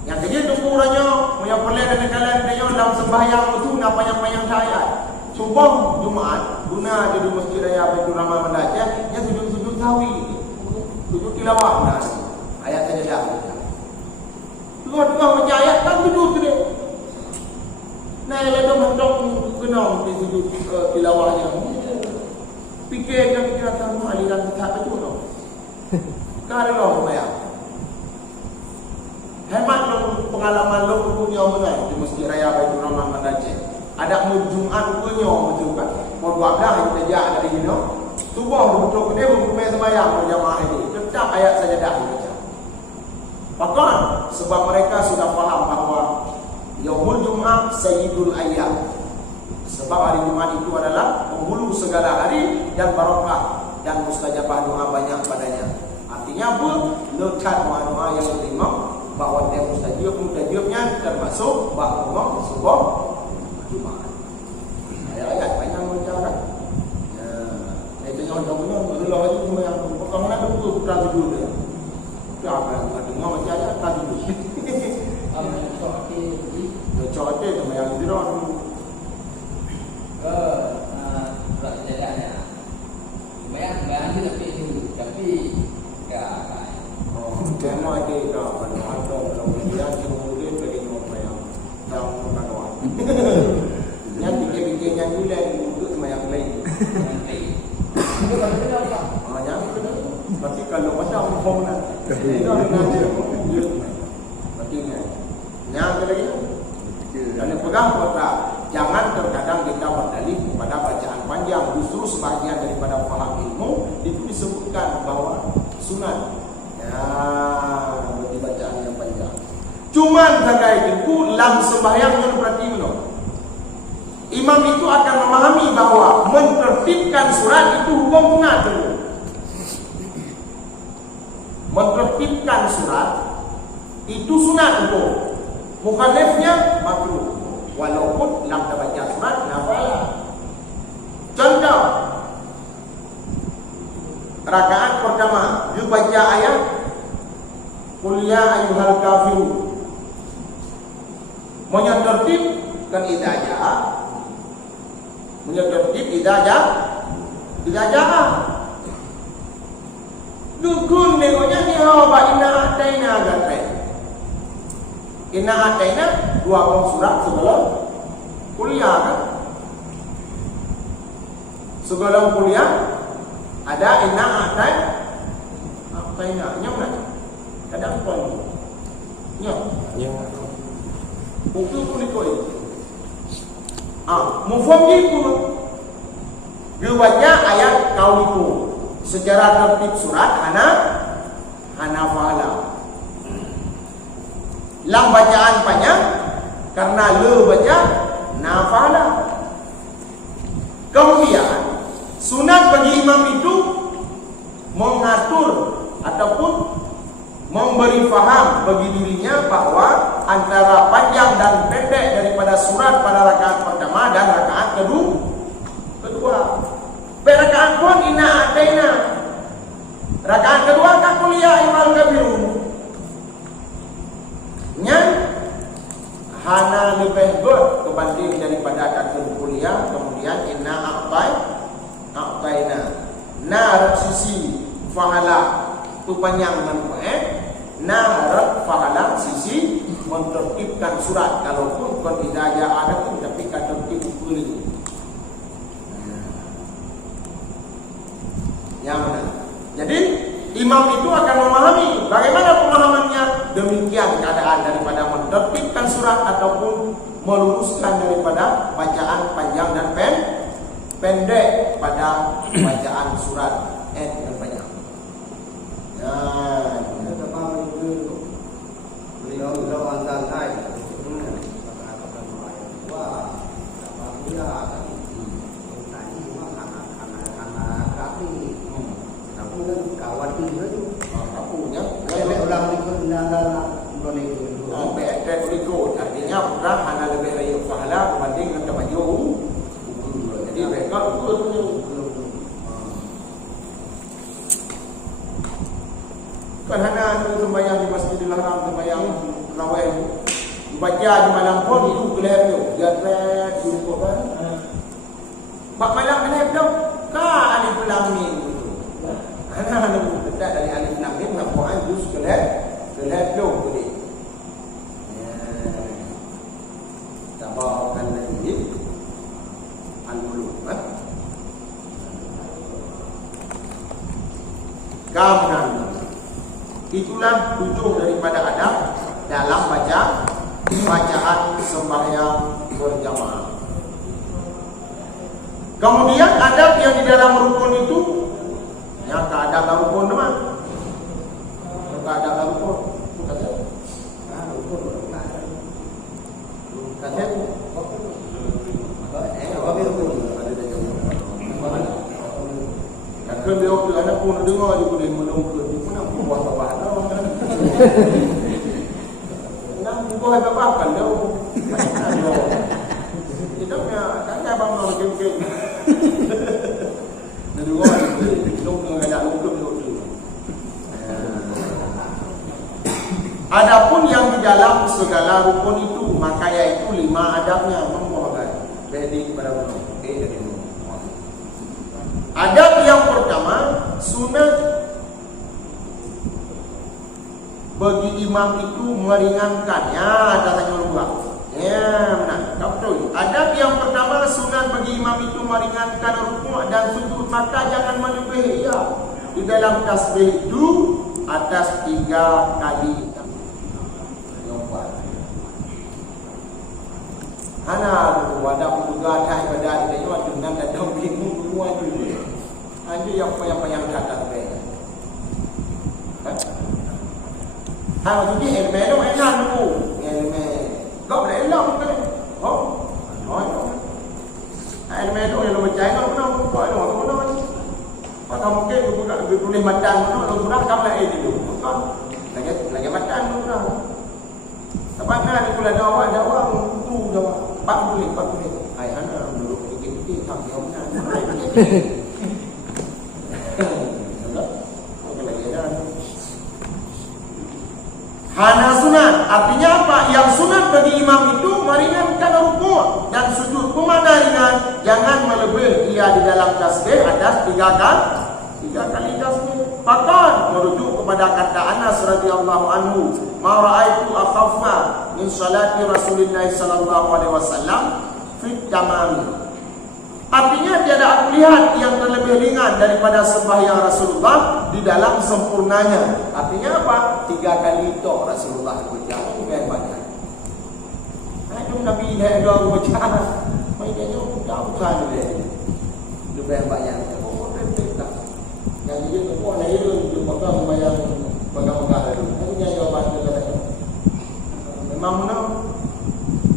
Yang kedua tu kurangnya yang perlu dan kalian dia dalam sembahyang itu nak panjang-panjang ayat. Subuh Jumaat guna di Masjid Raya Baitur Rahman Malaysia yang sujud sawi. Sujud tilawah nah. Ayat saja dah. Tengah-tengah baca ayat kan sujud tu dia. Nah, ada macam kena di sujud tilawahnya. Fikirkan kamu aliran tak betul tu. Kalau bayar. Hemat pengalaman lo punya mana di Masjid Raya Baitur Rahman Malaysia. Ada Jumaat punya betul kan. Mau 12 kita jak dari sini. Subuh betul dia berkumai sembahyang berjamaah ini. Tetap ayat saja dah baca. Bahkan sebab mereka sudah faham bahawa Yaumul Jumaat Sayyidul Ayyam. Sebab hari Jumaat itu adalah penghulu segala hari dan barakah dan mustajabah doa banyak padanya. Artinya apa? Lekat doa yang diterima bahawa dia mustajabnya termasuk bahawa subuh Jumaat. Ayat-ayat banyak macam kan. Tengok punya Allah itu cuma yang pertama itu bukan sujud dia. Dia akan dengar macam ayat tak sujud. Cocok sama yang dirah dulu. Surat kejadiannya bayang tapi Kena ada dah pada ada kalau dia kemudian bagi nombor yang bukan doa. Yang fikir-fikir yang dulu untuk sama yang lain. Yang tapi kalau macam form nak. Yang lagi dan pegang kota. Jangan terkadang kita berdalih kepada bacaan panjang. Justru sebahagian daripada faham ilmu itu disebutkan bahawa sunat. Ya, bagi bacaan yang panjang. Cuman terkait itu dalam sembahyang yang berarti imam itu akan memahami bahawa mentertibkan surat itu hukum sunat dulu. Mentertibkan surat itu sunat hukum. Mukhalifnya makruh. Walaupun dalam baca surat nafalah. Contoh rakaat pertama dia baca ayat Qul ya ayyuhal kafirun. Maunya tertib kan idza jaa. Maunya tertib idza jaa. Dukun nengoknya ni hawa inna ataina gatai. Inna ataina dua surat sebelum kuliah kan. Sebelum kuliah ada inna ataina nyamna. Kadang pun nyam. Buku kulikoi. Mufhum pun dia baca ayat kauliku secara tertib surat hana fa'ala. Lam bacaan panjang karena le baca nafala. Kemudian sunat bagi imam itu mengatur ataupun memberi faham bagi dirinya bahawa antara panjang dan pendek daripada surat pada rakaat pertama dan rakaat kedua. Rakaat pun inna ataina. Rakaat kedua tak kuliah imal kabirun. Yang hana lebih good kebanding daripada kakak kuliah. Kemudian inna a'taina nar sisi fahala tu panjang dan nar fahala sisi mentertibkan surat. Kalaupun tidak ada pun tapi tertib boleh. Yang mana? Jadi imam itu akan memahami bagaimana pemahamannya. Demikian keadaan daripada menertibkan surat ataupun meluruskan daripada bacaan panjang dan pendek pada bacaan surat dan panjang. Kita paham itu beliau antara lain. Wah, apa dia tadi anak kaki. Aku kan kawan dia tu. Akunya Kalau ulang ikut undang-undang boleh itu. Betul artinya bukan hanya lebih baik pahala berbanding dengan Kalau betul tu kan hana tu sembahyang di Masjidil Haram, sembahyang tarawih baca di malam pun itu gelap tu. Dia trek jumpa kan. Bak malam gelap tu. Ka alif lam mim tu. Hana tak dari alif lam mim sampai juz gelap. Gelap tu ni. Tabakan lagi al-muluk kan. Kemudian itulah tujuh daripada adab dalam bacaan sembahyang berjamaah. Kemudian adab yang di dalam rukun itu, yang ke adab dalam rukun teman. Ke adab dalam rukun, kata. Rukun. Kata. Apa rukun? Ada dia. Kan dia waktu anak pun dengar dia boleh menunggu. Nak buat apa dah. Nak buat apa kan dah. Kita punya kan abang nak game-game. Dia dua lungkung ada lungkung tu. Adapun yang di dalam segala rukun itu, maka yaitu 5 adabnya membuahkan. Ready kepada Allah. Dari adab yang pertama, sunat bagi imam itu meringankan. Ya, datanya lupa. Ya, benar. Kau betul. Adab yang pertama, sunat bagi imam itu meringankan rukuk dan sujud, maka jangan melebihi. Ya, di dalam tasbih itu atas 3 kali. Hana wadah juga ada ibadah dia waktu nan datang bingung semua itu. Hanya yang payang kata tu. Hang tu dia elme tu enak tu. Elme. Kau boleh elok tu. Oh. Oh. Elme tu yang macam mana tu? Kau tu. Kau mungkin bukan boleh makan tu, lu sudah kamu nak ini tu. Kau lagi makan tu dah. Sebab nak di bulan awak tu dah. Pak boleh. Hai anak duduk fikir-fikir tak dia benar. Hana sunat, artinya apa? Yang sunat bagi imam itu meringankan rukuk dan sujud kumada ringan, jangan melebihi ia di dalam tasbih atas 3 kali tasbih. Bahkan merujuk kepada kata Anas radhiyallahu anhu, "Ma ra'aitu akhaffa min salati Rasulillah sallallahu alaihi wasallam fi tamam." Artinya tiada aku lihat yang terlebih ringan daripada sembahyang Rasulullah di dalam sempurnanya. Artinya apa? 3 kali itu Rasulullah berjalan dengan banyak. Ada Nabi dah ada berjalan. Macamnya jauh-jauh dia. Lebih banyak. Yang dia kepuas lah itu pakai sembahyang pegang-pegang dulu. Hanya jawapan dia kata. Memang benar.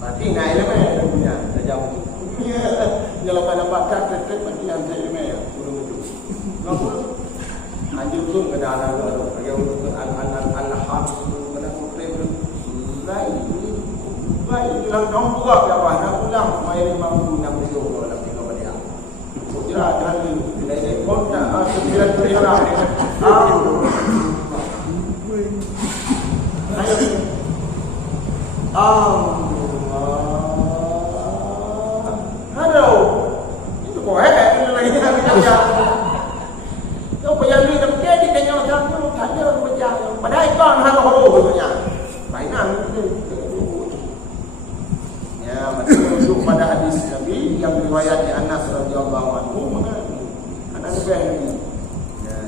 Berarti nak elemen dia punya. Dah jauh. Kalau tak dapat kat nanti yang saya elemen. Belum itu. Kenapa? Anjur tu kena ala-ala. Bagi untuk al-ham itu kena kutrip tu. Lain. Bilang kamu buat apa? Nak pulang. Maya 56 ribu dalam 3 balik. Kira jangan dia kontak sembilan orang dengan aduh itu kok ini lagi kerja kau payah ni dah jadi dengan orang tu tak ada kerja padahal kan hang baru punya mainan ya betul pada hadis Nabi yang riwayat Anas radhiyallahu anhu anak lebih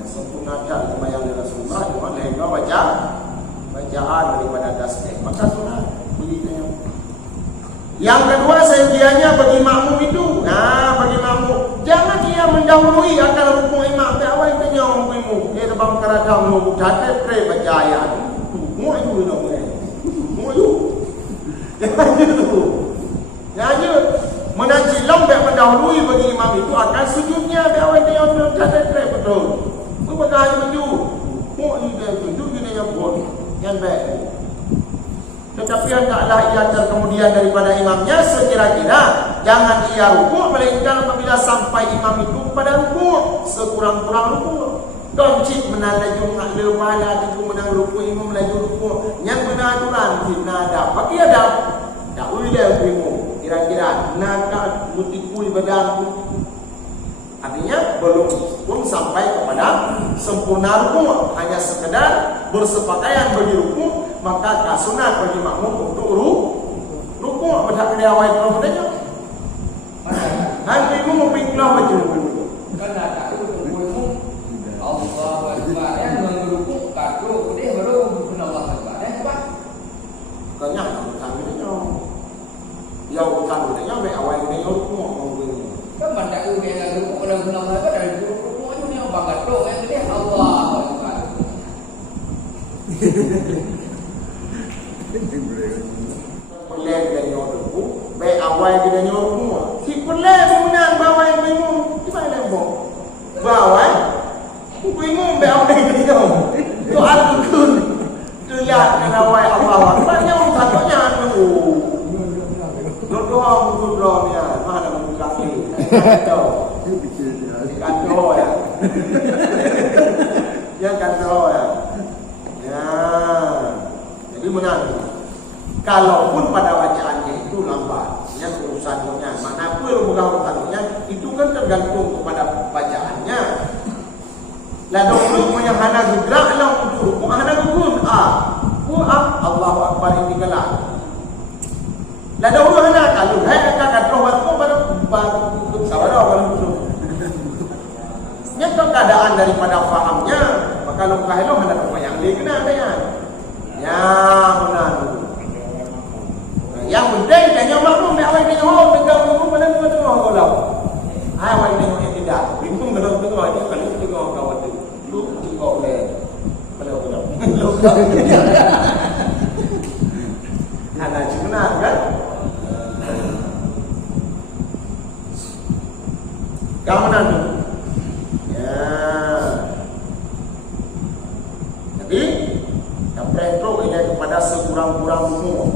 sempurnakan sembahyang Rasulullah dengan lega bacaan daripada tasbih maka sunat begitu. Yang kedua seyogianya bagi makmum itu bagi makmum jangan dia mendahului akan rukuk imam tak awal tanya makmum dia sebab kerajaan mau catat pre baca ayat mu itu nak mu itu jangan itu jangan menaji lembek mendahului bagi imam itu akan sujudnya dia awal tanya catat pre betul bukan hanya sujud mu ini sujud ini yang boleh yang baik. Tetapi hendaklah ia terkemudian daripada imamnya sekira-kira jangan ia rukuk melainkan apabila sampai imam itu pada rukuk, sekurang-kurang rukuk. Doncik menanda Jumat lepala itu menang rukuk imam laju rukuk. Yang benar aturan kita ada. Bagi ada tak boleh imam. Kira-kira nak mutikui badan. Artinya belum sampai kepada sempurna rukuk, hanya sekedar bersepakaian bagi rukuk, maka sunat bagi makmum untuk rukuk berhak dia awal kalau padanya. Nanti imam pindah baca rukuk. Kan tak tahu rukuk Allah Akbar yang merukuk kaku dia baru Allah Akbar sebab Kanya bukan dia. Ya bukan dia be awal dia rukuk mungkin. kan bandak tu yang rukuk kalau Allah Akbar dari rukuk itu yang bangga tu yang dia Allah Akbar. Boleh dia rukuk, be awal dia rukuk. Si boleh menang bawah imam. Di mana bang? Bawah Bingung be awal dia. Tu al-kun. Tu lihat kena awal Allah. Banyak orang takutnya tu. Doa ni mana buka ni. Tahu. Kantor ya. Yang kantor ya. Ya. Jadi menang. Kalaupun pada bacaannya itu lambat, yang urusannya mana pun urusannya itu kan tergantung kepada bacaannya. La dulu punya hana gudra la untuk hana gudun Allahu Akbar ini kalah. La dulu hana kalau hai kata roh baru sawadau baru. Nyata keadaan daripada fahamnya, maka kalau kahilo hana yang kena ada ya benar. Yang penting dia makmum dia awak dia ho pegang makmum mana tu kalau. Hai awak dia tidak. Bingung kalau tengok dia kalau tengok kawan tu. Lu tengok le. Kalau. Lu. Ada cuma kan? Kamu nanti. Ya. Jadi yang perlu ini kepada sekurang-kurang umur.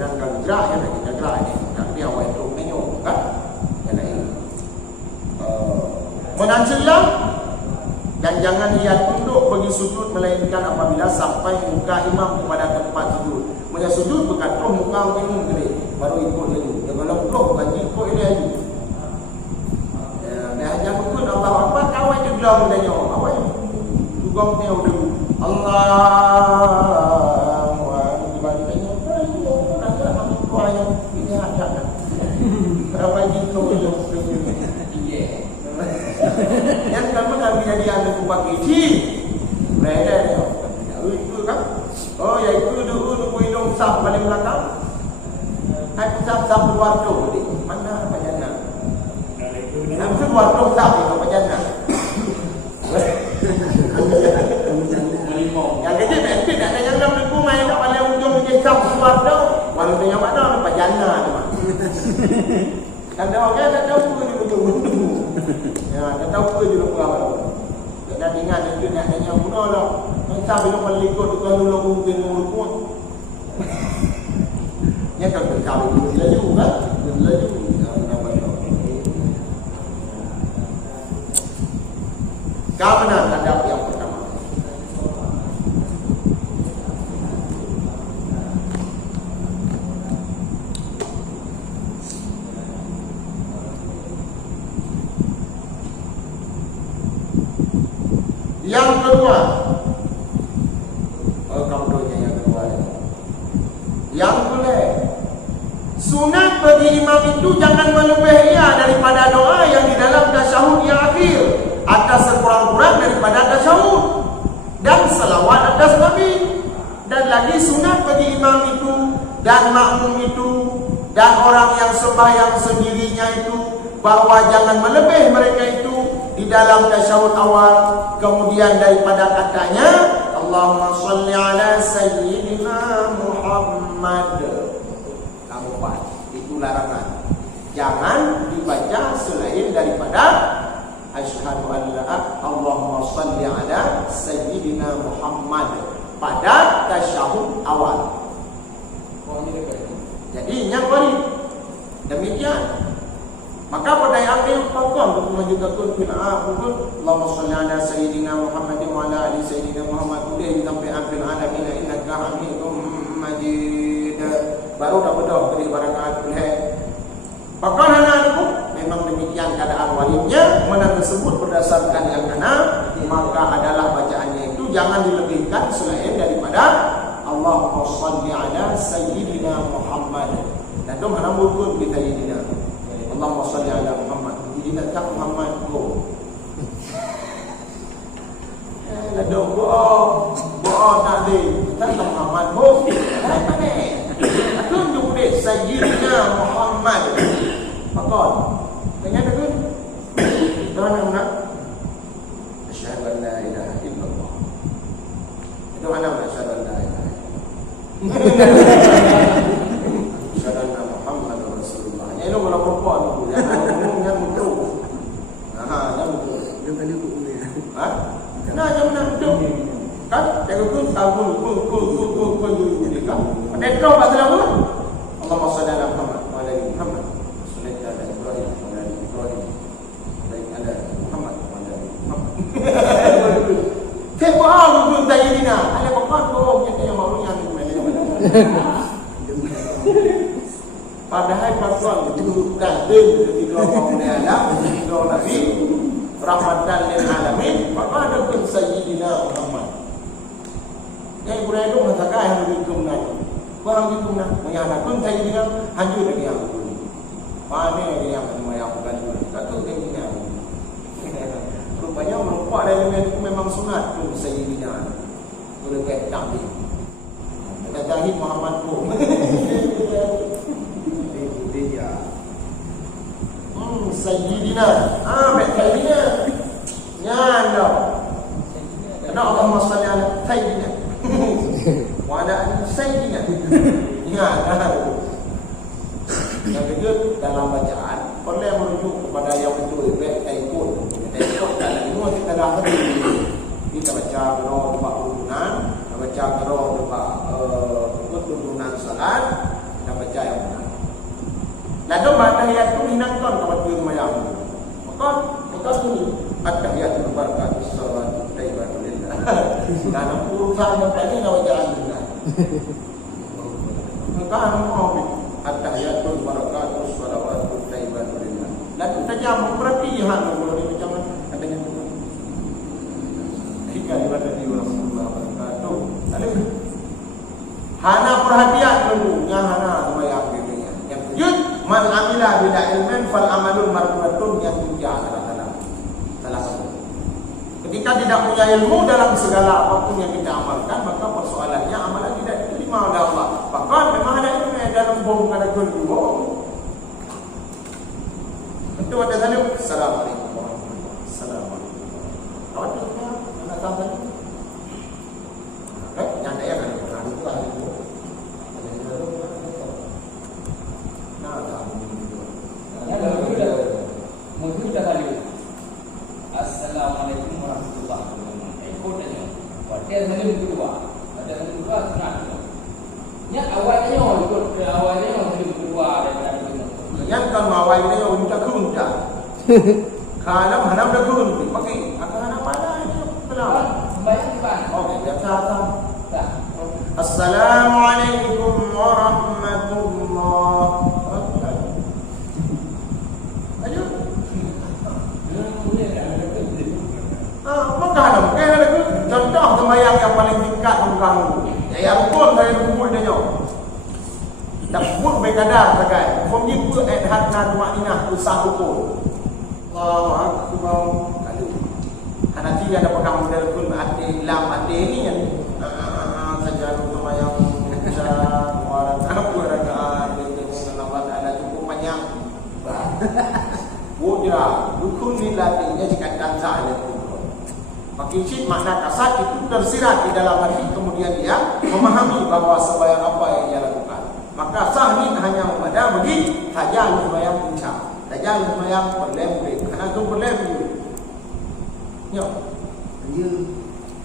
Dengan gerak yang kita gerak ini, tapi awal itu menyok kan? Yang ini. Menanjilah dan jangan ia tunduk pergi sujud melainkan apabila sampai muka imam kepada tempat sujud. Punya sujud bukan terus muka imam gede, baru ikut lagi. Kalau belum bukan ikut ini lagi. Ya, hanya mungkin Allah Akbar kawan je bilang tanya, awal juga punya dulu. Allah berapa gitu yang kamu kami jadi anda kupak isi mereka itu kan oh ya itu dulu hidung sap paling belakang hai sap luar tu mana pajana yang tu luar tu sap itu pajana yang kecil nanti tak ada yang dalam buku main tak paling ujung dia sap luar tu walau dia yang mana pajana tu Anda orang tak tahu ke dia betul-betul. Ya, tak tahu ke dia berapa. Tak ingat dia nak tanya guna lah. Entah bila melikut tukang dulu mungkin mulut. Ya kan kalau dia laju kan? Dia laju. Kamu nak hadap yang pertama. Yang kedua, yang kedua, yang boleh sunat bagi imam itu jangan melebihi daripada doa yang di dalam tasyahud yang akhir atas sekurang-kurang daripada tasyahud dan selawat atas Nabi. Dan lagi sunat bagi imam itu dan makmum itu dan orang yang sembahyang sendirinya itu bahawa jangan melebih mereka itu di dalam tasyahud awal. Kemudian daripada katanya Allahumma salli ala sayyidina Muhammad, kamu buat itu larangan. Jangan dibaca selain daripada asyhadu an la Allahumma salli ala sayyidina Muhammad pada tasyahud awal. Jadi yang beri demikian. Maka pada akhir pokok untuk menjadikan pun Allahumma salli ala sayyidina Muhammad wa ala ali sayyidina Muhammad boleh sampai akhir alamin innaka hamidum majid. Baru dah berdoa beri barakaat boleh. Maka anak-anakku memang demikian keadaan walinya. Mana tersebut berdasarkan yang mana, maka adalah bacaannya itu jangan dilebihkan selain daripada Allahumma salli ala sayyidina Muhammad. Dan dong hana mukun bi sayyidina Allahumma salli ala Muhammad. Sayyidina tak Muhammad go. Dong boh tak de. Tak Muhammad go. Apa ni? Tunjuk deh sayyidina Muhammad. Pakon. Tanya tu. Tuan nak. Asyhadu an la ilaha illallah. Itu mana asyhadu an la ilaha asyhadu anna Muhammadar Rasulullah. Ini kalau perempuan tu yang ngomongnya betul. Yang betul. Dia kali tu boleh. Kena jangan betul. Kan? Jangan tu tahu pun dekat. Ada kau pasal apa? Allahumma shalli ala Muhammad wa ala ali Muhammad. Sallallahu alaihi Ibrahim wa ala ali Ibrahim. Baik ada Muhammad wa ala ali Muhammad. Kebal pun sayyidina. Ada apa kau yang maunya ni padahal pasal itu dah dari dua orang Adam, dua Nabi, rahmatan lil alamin, maka ada pun sayyidina Muhammad. Yang Ibrahim mengatakan yang berikutnya, orang berikutnya menyanyikan pun sayyidina hancur lagi yang berikutnya. Mana yang memayapkan itu? Satu sayyidina. Rupanya merupakan elemen itu memang sunat pun sayyidina. Boleh kait takbir. Tajahid Muhammad pun. Dia. Sayyidina. Baik sayyidina. Nyanda. Kena Allahumma salli ala sayyidina. Wa ala ali sayyidina. Nyanda. Yang kedua dalam bacaan boleh merujuk kepada yang betul baik ikut. Ikut dalam semua kita dah hadir. Kita baca doa tempat urunan, baca doa tempat urunan salat, kita baca yang benar. Lalu tahiyat tu hinangkan kepada mayang. Maka tu tahiyat berbarakatuh salawatu tayyibatu lillah. Dalam urusan yang tadi nak bacaan benar. Maka mau tahiyat berbarakatuh salawatu tayyibatu lillah. Lalu tajam perhatian kalau dia macam katanya tu. Kalimat dari Rasulullah berkata, lalu hana perhatian dulu, yang hana sembahyang begini. Yang tujuh, man amila bila ilmin fal amalul marfu'atun yang tiga salah satu. Ketika tidak punya ilmu dalam segala apapun yang kita amalkan, maka persoalannya amalan tidak diterima oleh Allah. Bahkan memang ada ilmu yang dalam bom ada kedua. Itu ada salam. Assalamualaikum warahmatullahi wabarakatuh. Assalamualaikum. Awak tu nak tahu kan? Yang ada yang ada itu lah itu. Nah, tahu. Mungkin dah kali. Assalamualaikum warahmatullahi wabarakatuh. Ikutnya. Pada salam kedua. Ada salam kedua senang. Yang awalnya ikut awalnya salam kedua daripada itu. Yang kan awalnya yang untuk kunta. Kalau hanam dah kun, pakai akan hanam mana itu? Kenapa? Bayar di mana? Okey, biasa. Assalamualaikum warahmatullahi wabarakatuh. Ayo. Maka hanam, kaya ada tu contoh sembahyang yang paling tingkat mengganggu. Ya rukun saya kumpul dia. Tak pun berkadar sekai. Form pun adhat dan makninah usah rukun. Allah Akbar. Hanafi ada pegang model pun ati lam ati ni yang saja nama yang besar waran apa rakaat dengan lawan ada cukup panjang. Wujra dukun ni latihnya jika dansa ada tu. Makin cik makna kasat itu tersirat di dalam hati, kemudian dia memahami bahawa sembahyang apa yang dia lakukan. Maka sah ni hanya pada bagi saja sembahyang puncak. Saja sembahyang berlembut. Karena tu berlembut. Ya.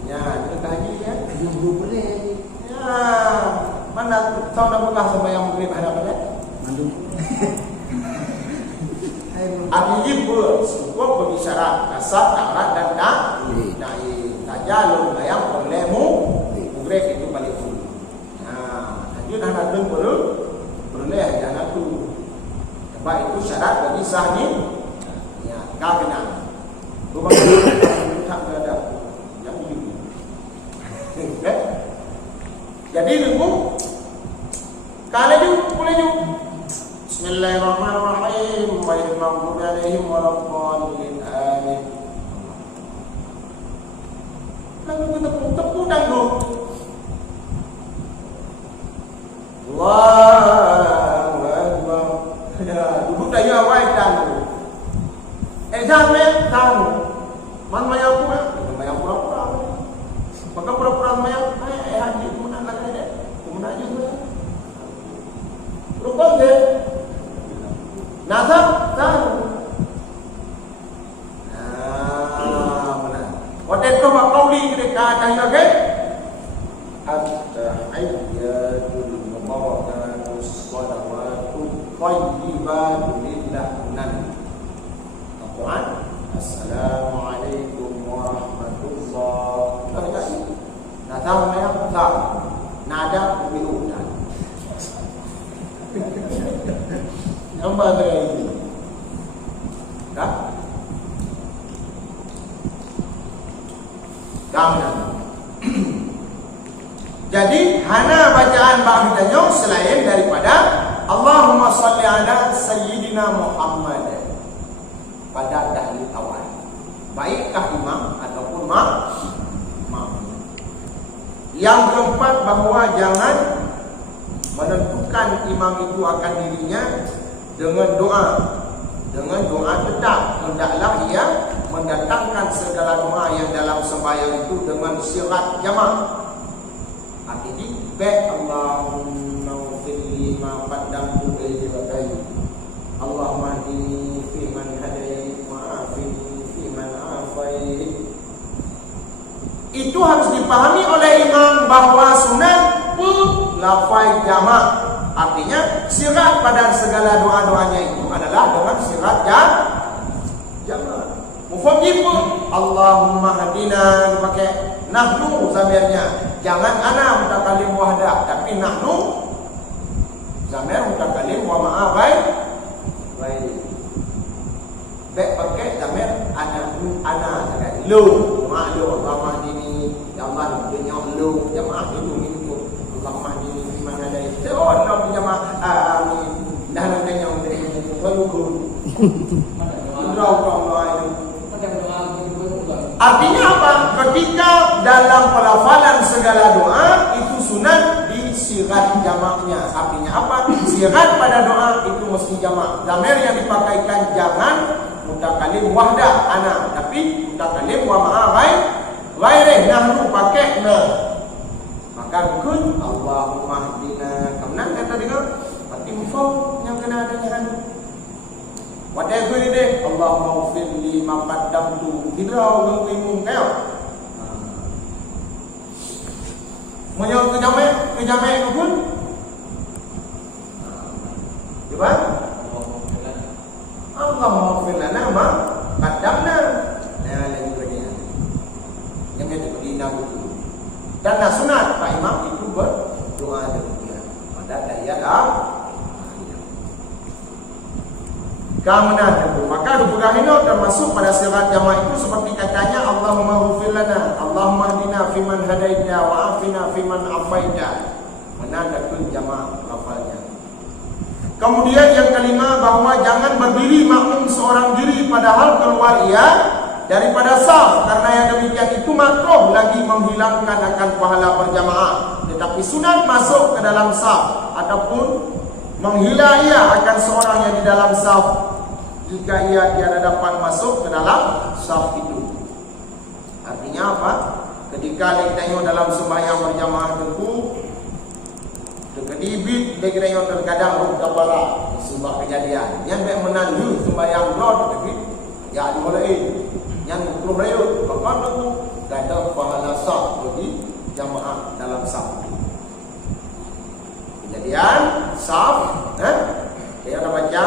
Ya, kita haji ya. Haji boleh. Ya. Mana tahu dah bekas sembahyang maghrib ada pada? Mandu. Hai Artinya cukup berbicara kasar, darat dan tajalun layang problemu progres itu balik dulu. Nah, lanjut anak tu boleh jangan tu. Sebab itu syarat bagi sah ni ya, kau kena. Rumah tak ada yang ini. Jadi tunggu kalau ju boleh ju. Bismillahirrahmanirrahim. Ghairil maghdubi alaihim waladdallin. Amin. Lalu kita tepuk dulu. Allahu Akbar. Ya, duduk dah ya awal dulu. Jangan tahu. Man maya pura, maya pura. Maka pura-pura maya, haji mana nak ada? Mana aja tu. Rukun je. Nazar tahu. Mana? Waktu itu mak kauli kita ada ke? At-tahiyyatul mubarakatus shalawatut thayyibatu lillah. Al-Quran. Assalamualaikum warahmatullahi wabarakatuh. Nazar merah tak. Nada biru tak. Nombor berapa ini? Dah? Gambar. Jadi hana bacaan ba'danya selain daripada Allahumma salli ala sayyidina Muhammad pada tahlil awal. Baikkah imam ataupun makmum. Yang keempat bahawa jangan menentukan imam itu akan dirinya dengan doa tetap. Hendaklah ia mendatangkan segala doa yang dalam sembahyang itu dengan syirat jamak. Artinya baik Allahumma ufirli ma qaddamtu bihi wa tayyib. Allahumma hdini fi man hadayt wa afini fi man afait. Itu harus dipahami oleh imam bahawa sunat lafaz jamak. Artinya syirat pada segala doa-doanya itu adalah dengan syirat jamak. Mufahim Allahumma hadina pakai nahnu zamirnya. Jangan ana mutakalim wahdah, tapi nahnu zamir mutakalim wa ma'a baik. Baik pakai zamir ana sangat lu ma'lu Allahumma hadini ya Allah dunia lu jamaah itu Allahumma hadini fi man hadait. Oh Allah jamaah amin. Dah nak tanya untuk pelukul. Artinya apa? Ketika dalam pelafalan segala doa itu sunat di syirat jamaknya. Artinya apa? Syirat pada doa itu mesti jamak. Zamir yang dipakaikan jangan mutakalim wahdah ana, tapi mutakalim wa ma'a ghairi nahnu pakai na. Maka kun Allahumma hdina. Kemudian kata dengar pati mufau yang kena ada nyaran. Wadai guri deh Allahumma ufirli ma qaddamtu hidrau ngimung kayo. Moyo kejame kun. Coba. Allahumma ufir lana ma qaddamna. Nah, lagi bagian. Yang itu dina itu. Dan sunat Pak Imam itu berdoa demikian pada tahiyat keamanan itu. Maka Ibrahim termasuk pada syirat jamaah itu seperti katanya Allahumma ghfir lana, Allahumma hdina fiman hadaita wa afina fiman afaita. Menandakan jamaah lafalnya. Kemudian yang kelima bahawa jangan berdiri makmum seorang diri padahal keluar ia daripada saf, karena yang demikian itu makruh lagi menghilangkan akan pahala berjamaah. Tetapi sunat masuk ke dalam saf ataupun menghilang ia akan seorang yang di dalam saf jika ia tiada dapat masuk ke dalam saf itu. Artinya apa? Ketika kita tengok dalam sembahyang berjamaah tentu kedibit kita tengok terkadang rukun barat sebab kejadian yang baik menandu sembahyang roh kedibit ya dimulai yang belum rayut bahkan tentu ada pahala saf bagi jamaah dalam saf. Kejadian saf dia ada baca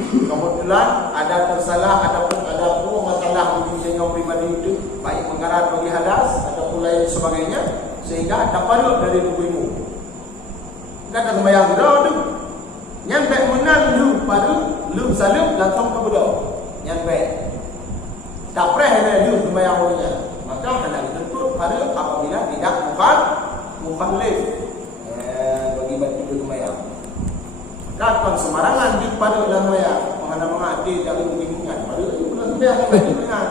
kebetulan ada ada tersalah ataupun ada pun masalah di sehingga pribadi itu baik mengarat bagi hadas ataupun lain sebagainya sehingga dapat dari tubuhmu. Kata sembahyang dah tu. Nyampe menang lu pada lu salim langsung ke bedah. Nyampe. Tak pernah ada lu sembahyang punya. Maka hendak dituntut pada apabila tidak mukhalif bagi bagi sembahyang. Datang sembarangan di pada dalam sembahyang. Menghadap-menghadap tak boleh bingungan. Pada itu bulan sembahyang lagi dengar.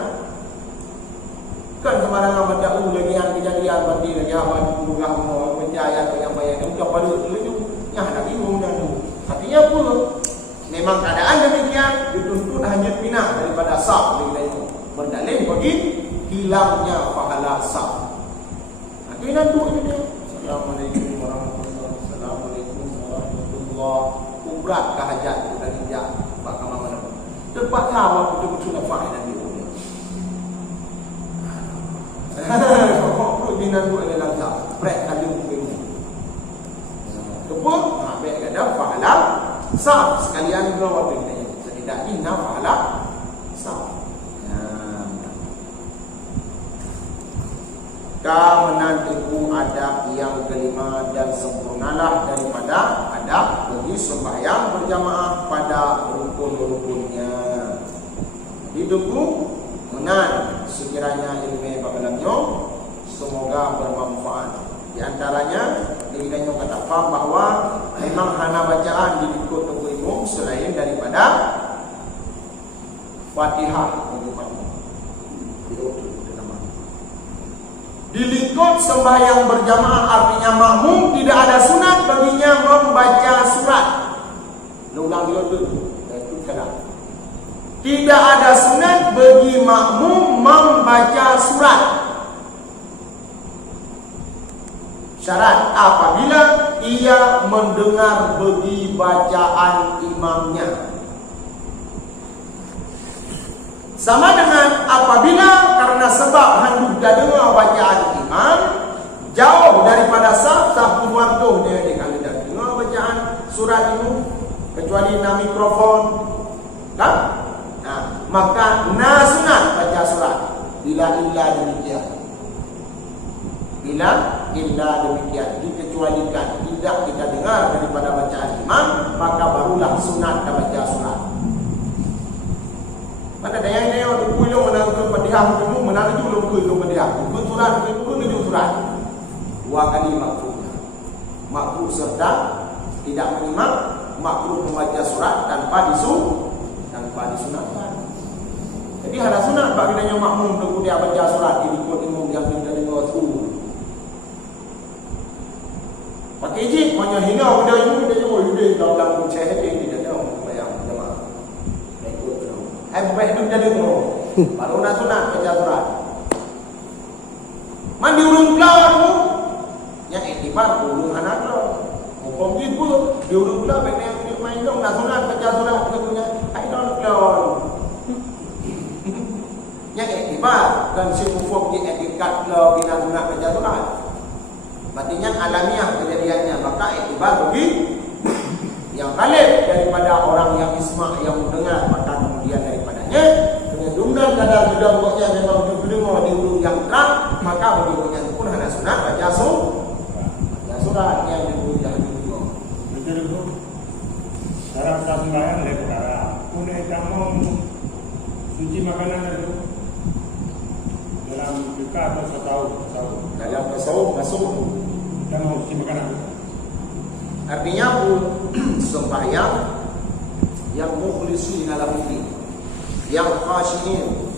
Kan sembarangan mendakwa lagi yang kejadian bandi lagi awal berubah percaya yang bayar dan bukan pada itu yang nak bingung dan tu. Artinya apa? Memang keadaan demikian dituntut hanya pindah daripada sah itu berdalil bagi hilangnya pahala sah. Akhirnya tu ini dia. Assalamualaikum warahmatullahi wabarakatuh. Assalamualaikum warahmatullahi wabarakatuh. Kubrat kehajat dan hijab Pak Kamar mana? Terpaksa awak betul-betul nafas dan dia. Kok perlu bina tu ada langkah. Brek kali mungkin. Kepun, baik ada pahala sah sekalian juga waktu ini. Setidaknya pahala sah. Ka menantiku adab yang kelima dan sempurnalah daripada adab bagi sembahyang berjamaah pada rukun-rukunnya. Hidupku menan sekiranya ilmu bakalannya semoga bermanfaat. Di antaranya dengan kata faham bahawa memang hana bacaan diikut tunggu umum selain daripada Fatihah bagaimana. Dilingkup sembahyang berjamaah artinya makmum tidak ada sunat baginya membaca surat. Ulang dia tu. Itu kadang. Tidak ada sunat bagi makmum membaca surat. Syarat apabila ia mendengar bagi bacaan imamnya. Sama dengan apabila karena sebab hendak dah dengar bacaan imam jauh daripada saf pun waktu dia kalau dah dengar bacaan surat itu kecuali na mikrofon kan? Nah, maka sunat baca surat bila illa demikian. Bila illa demikian dikecualikan tidak kita dengar daripada bacaan imam maka barulah sunat baca surat. Mana ada yang dia orang pulang menangkap Fatihah itu menangkap lomba Fatihah. Bukan surat itu menuju surat. Dua kali makruhnya. Makruh serta tidak menyimak, makruh membaca surat tanpa disunatkan. Jadi ada sunat bagi dia makmum untuk dia baca surat di ikut imam yang tidak dengar tu. Pakai je banyak hina dia itu dia dalam cahaya dia tidak tahu bayang jemaah. Baik itu jadi guru. Baru nak sunat baca surat. Mandi urung kelar tu. Yang iktibar urung anak tu. Hukum itu di urung kelar baik yang main dong nak sunat baca surat punya. Hai dong kelar. Yang iktibar dan si hukum di etikat kelar bina sunat baca surat. Artinya alamiah kejadiannya. Maka iktibar bagi yang khalif daripada orang yang isma' yang mendengar maka kemudian daripadanya dengan jumlah kadar sudah buatnya memang didengar di huruf yang terang maka berikutnya pun hanya sunat baca surat yang dihuruf yang didengar. Betul itu. Cara kita sembahyang oleh perkara. Punya kamu suci makanan itu dalam buka atau setahun. Dalam tasawuf masuk Kita mau suci makanan. artinya sembahyang yang mukhlisin ala fiqh yang khashiin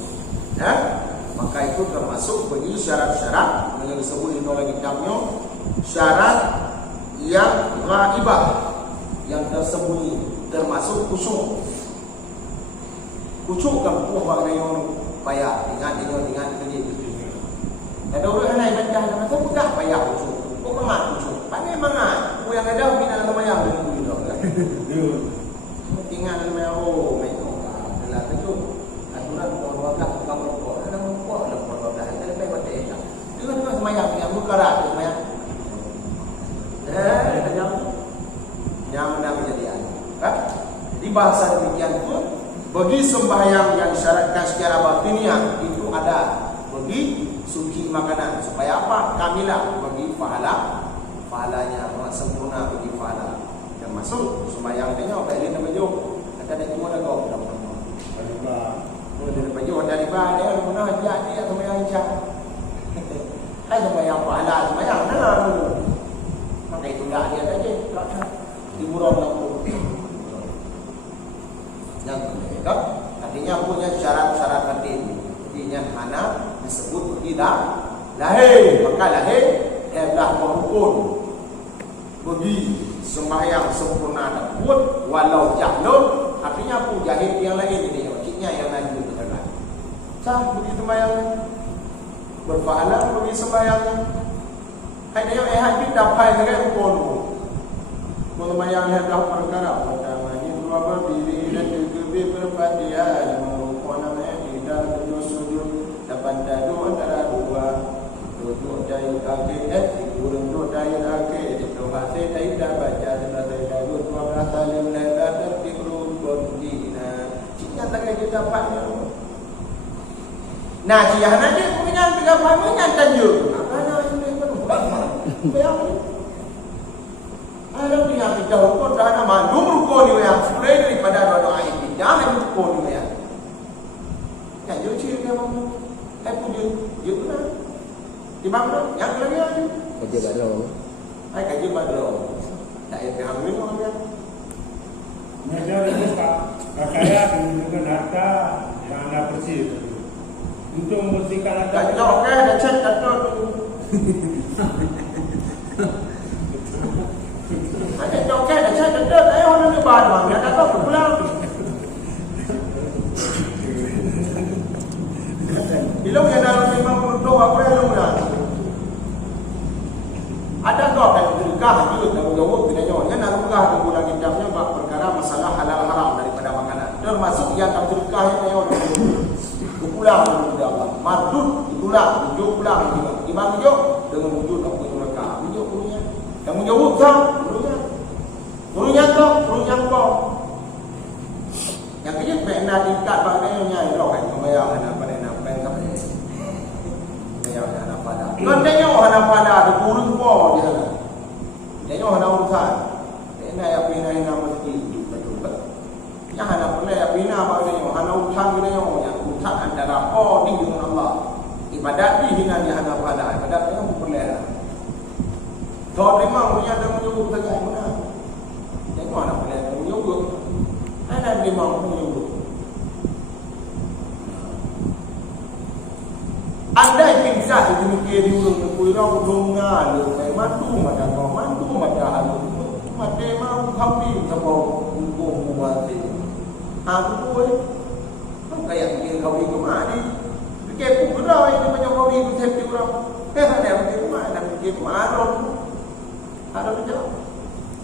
maka itu termasuk bagi syarat-syarat yang disebut oleh kitabnya syarat yang ghaibah yang tersembunyi termasuk khusyuk kan buah yang payah ingat kerja ada orang lain baca nama tu bukan payah khusyuk kok khusyuk pandai mangat yang ada bina dalam ayam tinggal dalam ayam adalah itu aturan buah kamu ada buah ada lebih pada itu juga semayang yang mukarat semayang yang benar kejadian kan? Jadi bahasa demikian pun Bagi sembahyang yang disyaratkan secara batiniah itu ada. Bagi suci makanan supaya apa? Kamilah bagi pahalanya sempurna bagi pahala. Dan masuk sembahyang tanya apa ini namanya? Ada cuma ada kau dalam nama. Dari baju dari dia mana dia sembahyang cak. Hai sembahyang pahala sembahyang nah dulu. Maka itulah dia saja. Hiburan lampu. Yang kedua, artinya punya syarat-syarat penting. Yang hana disebut tidak lahir, maka lahir adalah rukun. Bagi sembahyang sempurna dan kuat walau jahlun, artinya pun jahil yang lain ini, maksudnya yang lain itu kan. Sah bagi sembahyang berpahala bagi sembahyang. Hai dia haji dapat dengan rukun. Sembahyang hendak perkara pertama ini dua berdiri dan juga berpadian merukun namanya tidak sujud dapat dadu antara dua duduk dari kaki duduk dari kaki itu hati tidak baca dari dadu 12 kali melanda tertiru berdina jika tak kita dapat nah jika nanti punya tiga pamannya tanjur mana ini bayang ada punya kita rukun dah mandum rukun yang sudah daripada doa ini jangan rukun ya. Yang jujur dia mahu, punya, jujur lah. Di mana? Yang lagi aja. Kerja badro. Kerja badro. Tak ada hamil orang dia. Mereka itu kaya dengan harta yang anda bersih. Untuk membersihkan harta. Tak ada okey, dah cek tak ada tu. Ada okey, dah cek tak ada. Saya orang ni bahan, dia tak tahu pulang. Ilmu yang dalam memang berdoa apa yang ilmu dah. Ada kau kan berkah juga dalam jawab tidak jawab. Yang nak berkah dalam bulan hijabnya bab perkara masalah halal haram daripada makanan. Termasuk yang tak berkah yang jawab. Pulang kepada Allah. Mardud pulang, wujud pulang juga. Imam wujud dengan wujud tak punya berkah. Wujud punya. Yang menjawab tak punya. Punya kau. Yang kejut pernah diikat bagainya roh kan membayar apa dia nak bayar apa. Bayar anak pada. Kan tengok anak pada ada kurung po dia. Tengok anak urusan. Tengok yang pina yang mesti betul. Yang anak pula yang pina bagainya anak urusan dia yang urusan antara po dengan Allah. Ibadat ni dengan dia anak pada. Ibadat yang popular. Kau memang punya ada menyuruh saja mana. Tengok anak pula yang menyuruh. Ada memang menyuruh. Anda ingin bisa demikian diurung kurang donga lu mantu mata halu mate mau kami sama hukum mati aku boy kayak dia kau itu mati ke pura ini banyak kau itu setiap orang ada di mana di mana ada betul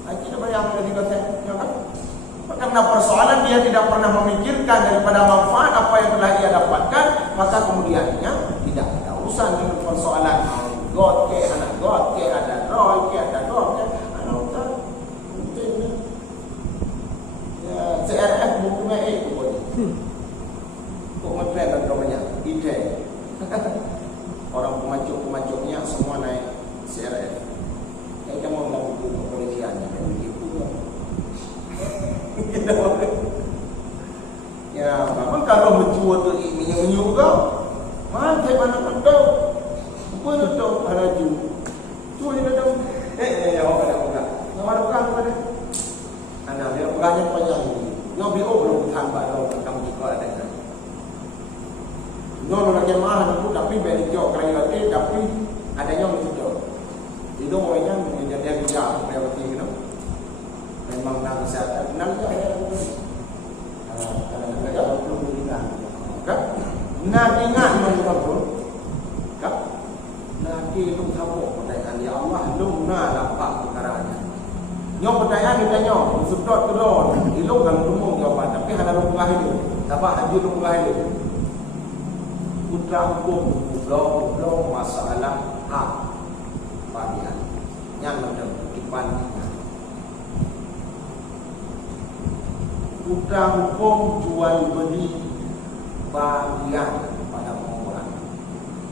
kita bayang dari kata ya kan karena persoalan dia tidak pernah memikirkan daripada manfaat apa yang telah dia dapatkan, maka kemudiannya tidak ada urusan dengan persoalan God ke anak God ke ada roh ke ada roh ke anak utar mungkin ya CRF bukannya itu boleh kok menteri banyak ide orang pemacuk-pemacuknya semua naik CRF yang kamu melakukan kepolisiannya begitu ya, memang kalau mencuat tu ini yang menyuruh mana kau bukan itu ada ju tu ini ada ya orang ada nama bukan pada anak dia bukannya panjang yang bio belum tambah kalau kamu juga ada no lagi mahal itu tapi beli jauh kerana lagi tapi adanya mencuat itu orangnya menjadi bijak berarti gitu memang nak kesehatan nak je kadang-kadang belum berikan kan nak ingat menurut kan nak ilmu tahu pertanyaan ya Allah ilmu nak dapat perkaranya nyok pertanyaan dia nyok sedot kedon ilmu kan rumong jawapan tapi ada rumah hidup dapat haji rumah hidup putra hukum belum masalah hak padian yang ada di pandang Tentang hukum jual beli bagian pada orang.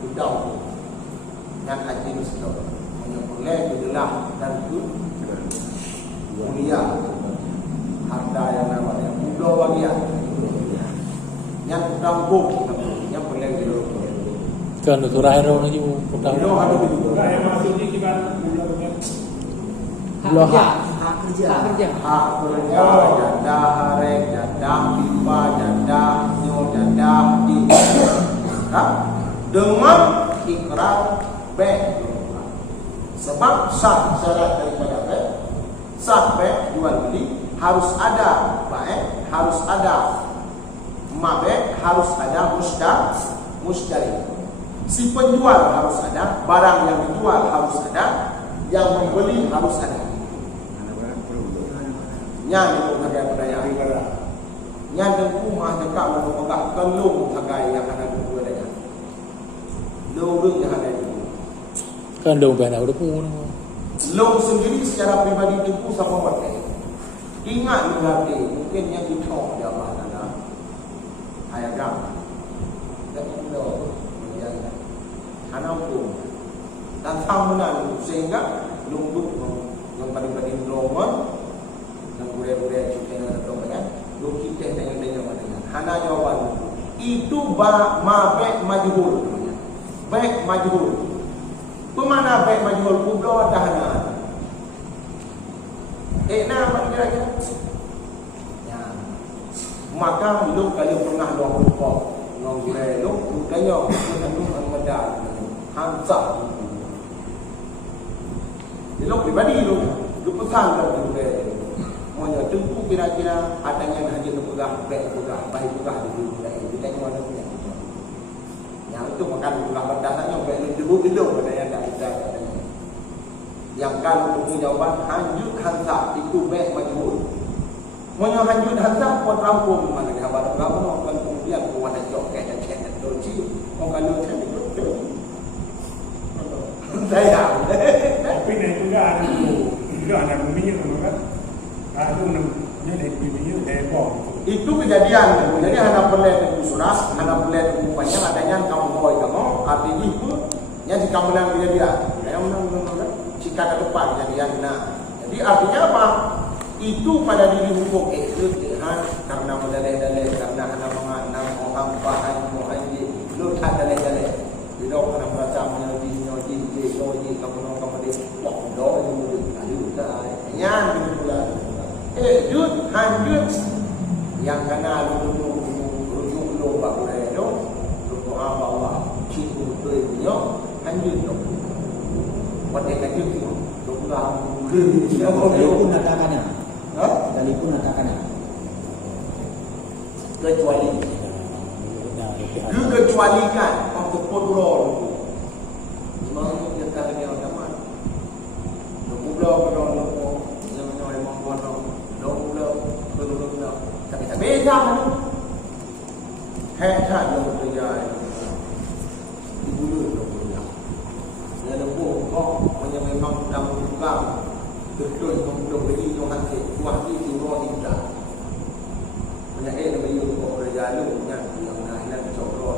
Tentang hukum yang haji itu hanya boleh bergerak dan itu mulia harta yang namanya mudah bagian. Yang tentang hukum yang boleh bergerak. Kan itu rahero lagi utang. Itu harus Enggak dibuka. yang maksudnya gimana bulannya? Hak kerja. Hak kerja. Hak kerja. Hak kerja, janda harek, janda pipa, janda nyo, janda di. Dengan ikrar bank. Sebab sah syarat daripada bank, sah bank jual beli harus ada baik, harus ada mabek, harus ada mushtari. Si penjual harus ada, barang yang dijual harus ada, yang membeli harus ada. Yang itu harga pedaya. Yang dengku mah dekat memegah kelung harga yang ada di pedaya. Lung yang ada itu. Kan dong bana udah pun. Lung sendiri secara pribadi dengku sama pakai. Ingat mengerti mungkin yang ditok dia Allah adalah ayagam. Dan itu menjadi karena hukum dan tamunan sehingga lungkut yang paling lomon yang budaya-budaya kita yang ada kan lu kita dengan mana hana jawaban itu baik majhul baik majhul kemana baik majhul kublo dahana apa kira-kira ya maka lu kalau pernah lu kok ngomong lu kayaknya lu medal Hamzah Ilok pribadi lu pesan dalam hidup Maunya tentu kira-kira adanya haji pegah, baik pegah, baik pegah di dunia ini kita yang mana punya yang itu makan pegah berdasarnya baik lu duduk pada yang tak ada yang kalau untuk jawaban hanjut hansa itu baik majhul maunya hanjut hansa buat rampung mana dia baru berapa orang kemudian buat ada joket dan cek doji orang kalau cek itu saya Tapi juga ada juga ada minyak kan? Ada minyak minyak depot. itu kejadian jadi anak pelet itu surat anak pelet rupanya adanya kamu boy kamu artinya itu yang jika menang dia yang menang jika ke depan kejadian nah jadi artinya apa itu pada diri hukum itu karena medalai-dalai karena anak menganam orang bahan muhaji lu tak dalai-dalai bila kena merasa menyoji kamu dia wah doa itu ada dah yang begitu jud hanjut yang kena rujuk lo bak redo doa Allah cipu tuinya hanjut dong pada kaki tu doa Sekalipun katakannya. Sekalipun katakannya. kecualikan untuk kontrol memang dia tak ada yang sama pulau yang menyoy mengkono pulau tapi beza hektar yang berjaya di bulu dia lembu kok memang dalam tukang betul untuk beri Tuhan kuat itu roh tidak banyak lebih untuk berjaya yang lain coba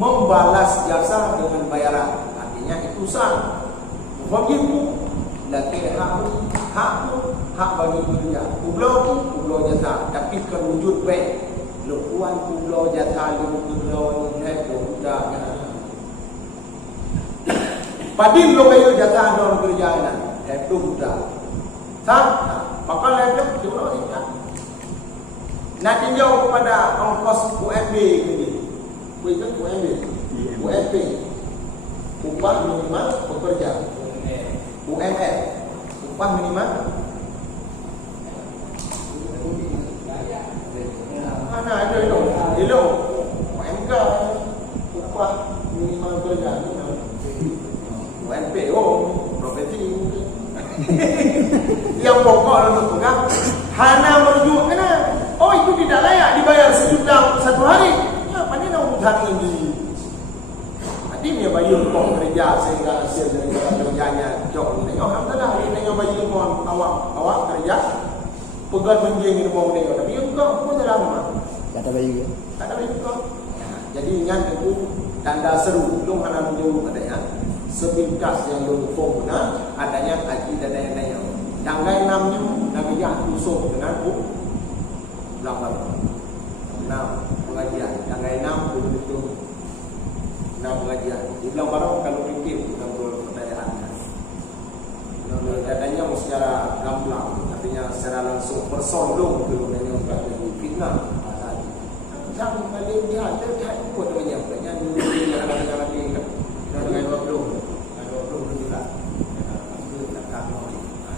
membalas jasa dengan bayaran artinya itu sah begitu laki hak bagi kerja pulau jasa tapi terwujud baik lukuan pulau jasa pulau net sudah padin lo kayu jasa dalam kerjaan itu sudah sah maka lagi pulau tidak nak tinjau kepada ongkos UMB ini bukan UMP upah minimal pekerja UMR upah minimal mana ada itu UMK upah minimal pekerja UMP profesi yang pokok untuk pegang hana merujuk kena itu tidak layak dibayar sejuta satu hari mana nak hutang ini nanti dia bayar kau kerja sehingga hasil dari kerjanya jauh ini alhamdulillah ini yang bayar kau awak kerja pegang menjeng ni mau dia tapi dia buka pun dalam rumah. Tak ada bayi ke? Tak ada boleh buka. Jadi yang itu tanda seru belum ada menjauh adanya. Sepintas yang berform guna adanya haji dan daya-daya. Tanggal 6 nya Nabi yang tusuk dengan belakang. Nah, pengajian tanggal 6 itu pengajian. Di bilang barang kalau fikir dalam pertanyaannya. Katanya secara gamblang, artinya secara langsung persondong ke dunia untuk jadi fitnah. Jangan kali dia ada buat banyak banyak dia ada lagi dengan 20 juga.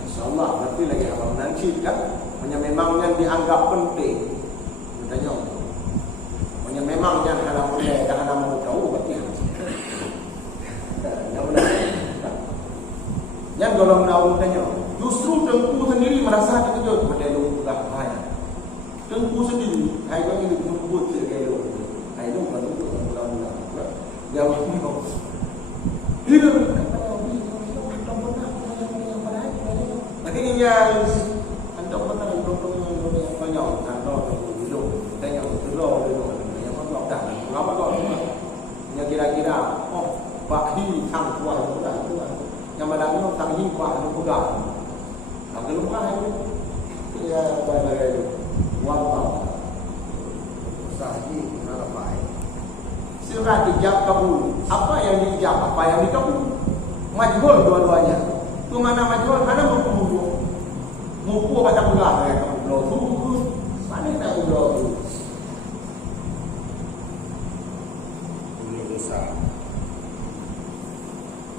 InsyaAllah berarti lagi abang nanti kan memang yang dianggap penting. Tanya memang yang hana boleh dan hana mau tahu berarti yang golong tahu tanya justru Tengku sendiri merasa terkejut pada lu sudah bahaya. Tengku sendiri hai kau ini jemput ke lu hai lu kan tu mula-mula dia ngomong hidup nanti dia anda pernah ngomong yang banyak atau hidup tanya dulu ngapa kau yang kira-kira bakhi thang tua itu dah itu yang madangnya tanghi pak itu pegang agak lupa itu ya balai wabah sahaji mana baik sirah dijab kabul apa yang dijab apa yang dikabul majhul dua-duanya tu mana majhul mana muku pada pulang ya kabul tu mana tak kabul tu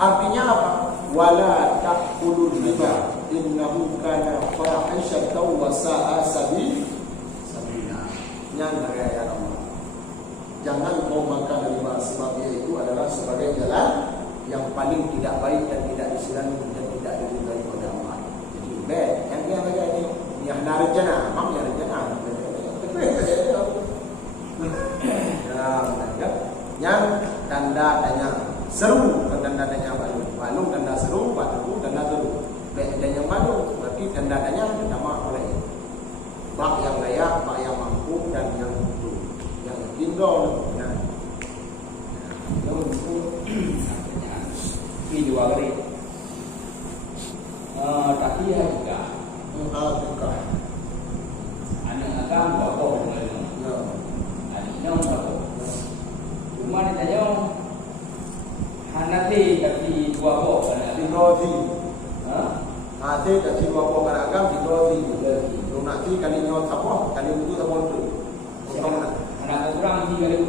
artinya apa? Wala taqulul riba innahu kana fahishatan wa sa'a sabila. Yang ya Allah. Jangan kau makan riba sebab ia itu adalah sebagai jalan yang paling tidak baik dan tidak disenangi dan tidak diridai oleh Allah. Jadi bad yang dia ada ini yang narjana, mam yang narjana. Yang tanda tanya seru tanda tanya balung tanda seru batu tanda seru dan yang balung berarti tanda tanya sama oleh bak yang layak bak yang mampu dan yang tinggal nah ini dua kali tapi ya juga buka anak akan bawa anak bawa cuma ditanya hanati kaki dua bok pada dirozi hati kasi dua bok agam dirozi lu nanti kali nyot apa kali itu apa tu anak kurang tiga kali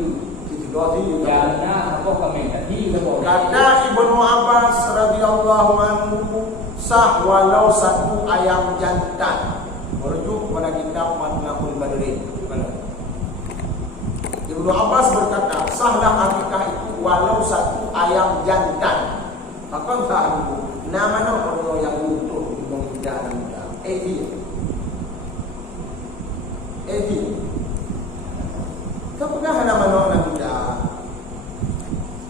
dirozi jangan apa kami tadi kata Ibnu Abbas radhiyallahu anhu sah walau satu ayam jantan merujuk pada kitab Matnahul Badrin. Ibnu Abbas berkata sahlah akikah itu walau satu ayam jantan. Maka tahu nama orang yang butuh mengindah Edi. Kau pernah nama orang muda?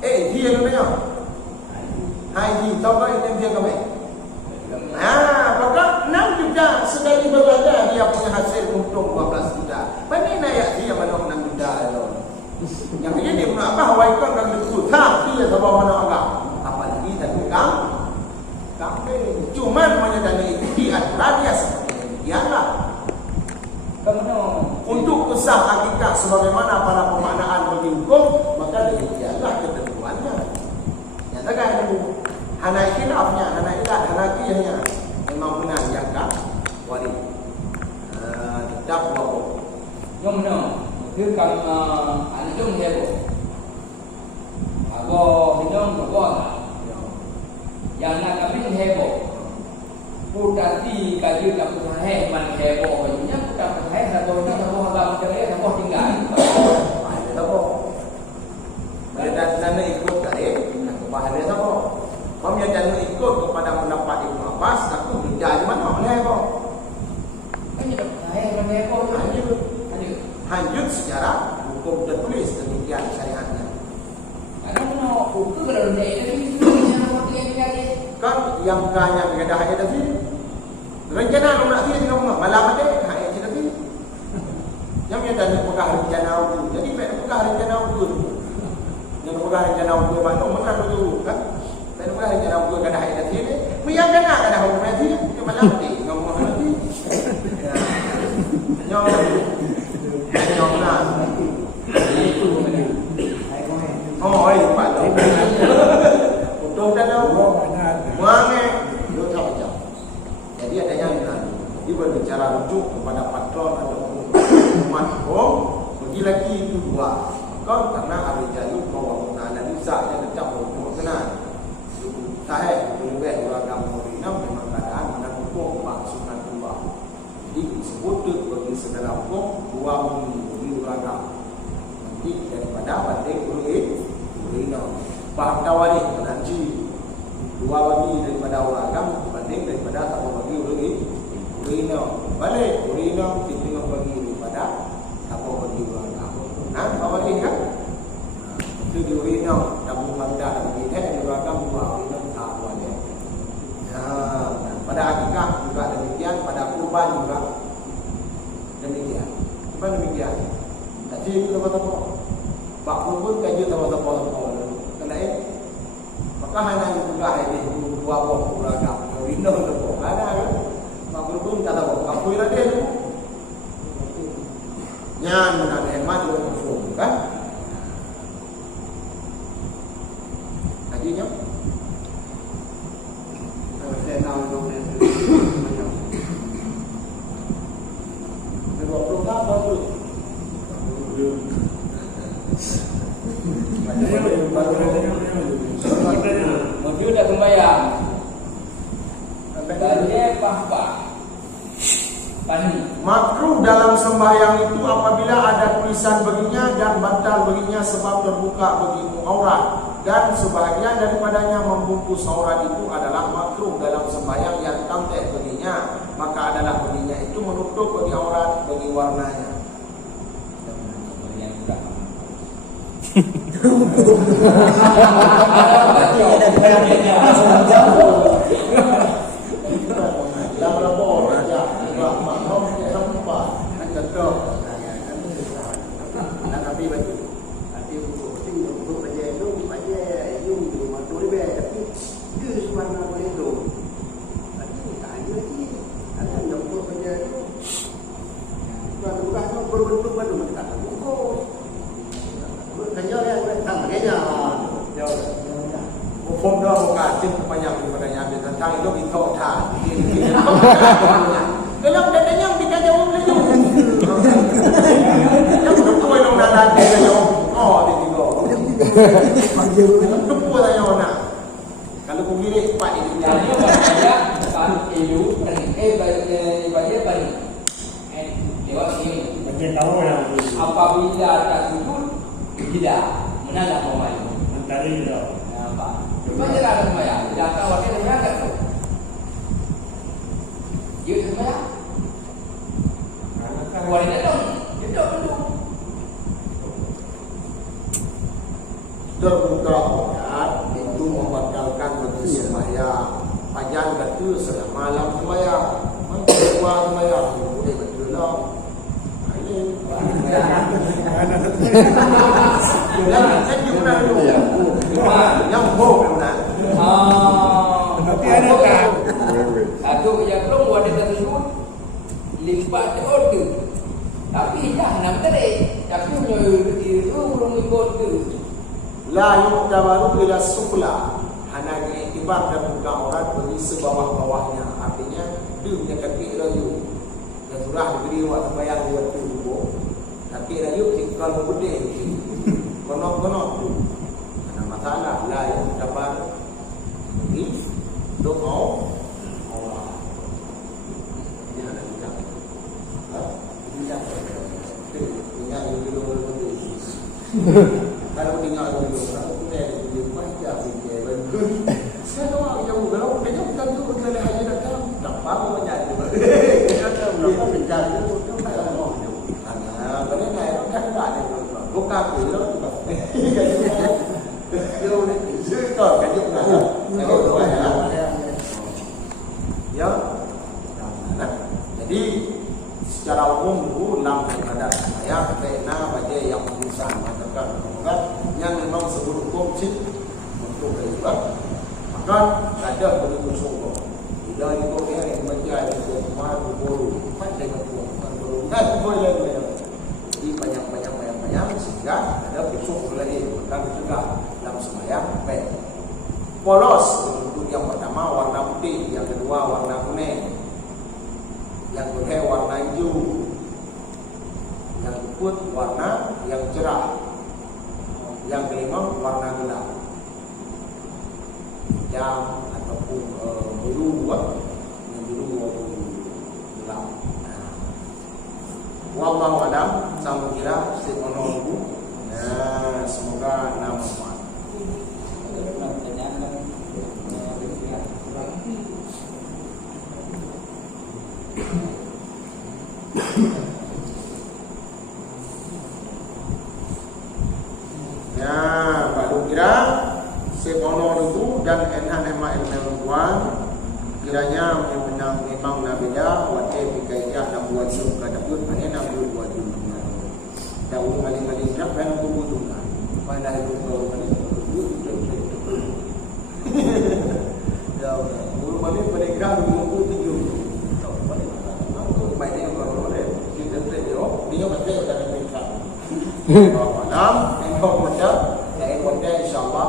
Edi yang mana? Haji, tahu tak ini dia kami? Maka 6 juta sekali berbelanja dia punya hasil untung 12 juta. Bagaimana ya dia mana 6 juta itu? Yang ini dia pun apa waikan dan betul tak dia sebab mana agak apalagi dan kambing cuman menyadari dia aturan dia seperti demikianlah untuk kesah akikah sebagaimana para pemaknaan bagi hukum maka demikianlah ketentuannya nyatakan itu anak khilafnya anak ilah anak kiyahnya memang benar yang tak wali tetap wabuk yang mana thứ cần anh chung theo go thì đông của con giờ là cái bên theo bộ Putati kaji tak punya man hebo banyak tak punya satu ni satu agam cerai satu tinggal satu dan sana ikut tadi bahaya satu kami yang jangan ikut kepada pendapat Ibnu Abbas aku tidak di mana man hebo ini tak punya man hebo hanyut secara hukum tertulis demikian syariatnya. Karena mana hukum kalau dia ini kan yang kaya berbeda hanya tadi. Rencana lu nak dia dengan rumah malam ada hak yang kita pilih. Yang dia dah nak pegang rencana tu. Jadi mek pegang rencana tu. Yang pegang rencana tu makna menang tu kan. Dan pegang rencana tu kada hak yang dia. Yang kena kada hak yang dia. Dia malam ada dengan rumah nanti. Nyong. Nyong nak. Itu mana. Oh, Pak. Betul dah tahu. Wangi. Lu tahu macam. Jadi ada yang dia berbicara rujuk kepada patron atau umat pergi lagi itu dua. Kau karena ada jalur bahawa analisa yang tetap rujuk kena. Saya lebih beragam Morina memang keadaan menanggung maksudkan dua. Jadi disebut bagi segala hukum dua menjadi beragam. Nanti daripada banding Morina. Bahkan wali nanti dua bagi daripada beragam banding daripada tak bagi Morina. Balik Morina tinggal bagi daripada tak bagi beragam. Nah, apa lagi kan? Itu di Morina dan bukan dah bagi dia beragam dua. Pada akikah juga demikian, pada kurban juga demikian. Kurban demikian. Jadi itu apa-apa. Bak pun kaji apa-apa. Kena maka hanya juga ini dua buah beragam. Rino tu ada kan? Bak pun kata apa yang ada tu. Nyan nak hemat tu kan? Kajinya Maju dah sembahyang. Dia pahpa. Pani. Makruh dalam sembahyang itu apabila ada tulisan baginya dan bantal baginya sebab terbuka bagi aurat dan sebahagian daripadanya membungkus aurat itu adalah makruh dalam sembahyang yang tamtek baginya, maka adalah baginya itu menutup bagi aurat bagi warnanya. Phong đó một cả trên của nhà mình và nhà mình thành thang itu kita thả dalam dadanya kita jauh lagi yang betul yang dalam dia jauh oh dia tiga betul lah yang nak kalau begini pak ini Jadi saya kan ilu bagi bagi lewat sini. Macam tahu yang Apabila tak sujud tidak menandak mau itu. mentari dia. Nampak. Cuma dia ada sembahyang. Tidak tahu apa yang dia tu. Dia sembahyang. Keluar dia dong. Dia dulu. terbuka aurat itu membatalkan bagi sembahyang. Panjang kata sedang malam sembahyang, keluar sembahyang boleh betul lah. Ini kan gimana dulu? Yang boh mana? Tapi ada tak? Satu yang belum ada tersebut lipat order. Tapi jangan tadi. Tapi itu belum ikut tu. La yu'tabaru ila sufla, hanya iktibar dan buka aurat bagi sebawah-bawahnya. Artinya dia kaki rayu. Dan surah diberi waktu bayang dia tu. Kaki rayu kalau gede. Konon-konon tu. Ada masalah la yu'tabaru bagi doa aurat. Ini ada juga. Tidak. Tinggal dulu. Kalau tinggal dulu, kalau kita di pajak fikir betul. Saya tahu jauh kalau kita bukan tu berkali haji datang, tak apa menjadi. Kita berapa mencari itu tak ada. Karena benda lain kan tak ada. Bukan dulu. Dulu ni, kau kaji nak. Saya tahu ya. Ya. Jadi secara umum itu dalam daripada saya kena baca yang bisa mengatakan yang memang sebut hukum cip untuk juga maka ada begitu sungguh tidak itu yang baca itu semua guru pandai guru dan boleh jadi banyak sehingga ada besok lagi maka juga dalam sembahyang baik polos untuk yang pertama warna putih, yang kedua warna kuning, yang ketiga warna hijau, yang keempat warna yang cerah, yang kelima warna gelap, hitam ataupun biru, yang biru ataupun gelap. Wallahu a'lam. Sama kira sekono ibu. Nah, semoga nama ya, baru kira sekono itu dan enhan ema ilmuwan kiranya memang nabida wate bikaiyah dan buat suka dapat mana nabi buat dunia daun kali-kali jak dan kubutukan pada itu kalau kali ya guru balik mereka menunggu tujuh mainnya kalau boleh kita tengok dia betul dan mereka malam engkau macam dan engkau insyaallah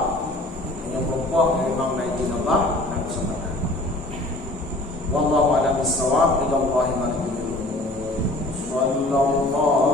yang perempuan memang naik Allah dan kesempatan wallahu a'lam bissawab. Billahi taufiq. Sallallahu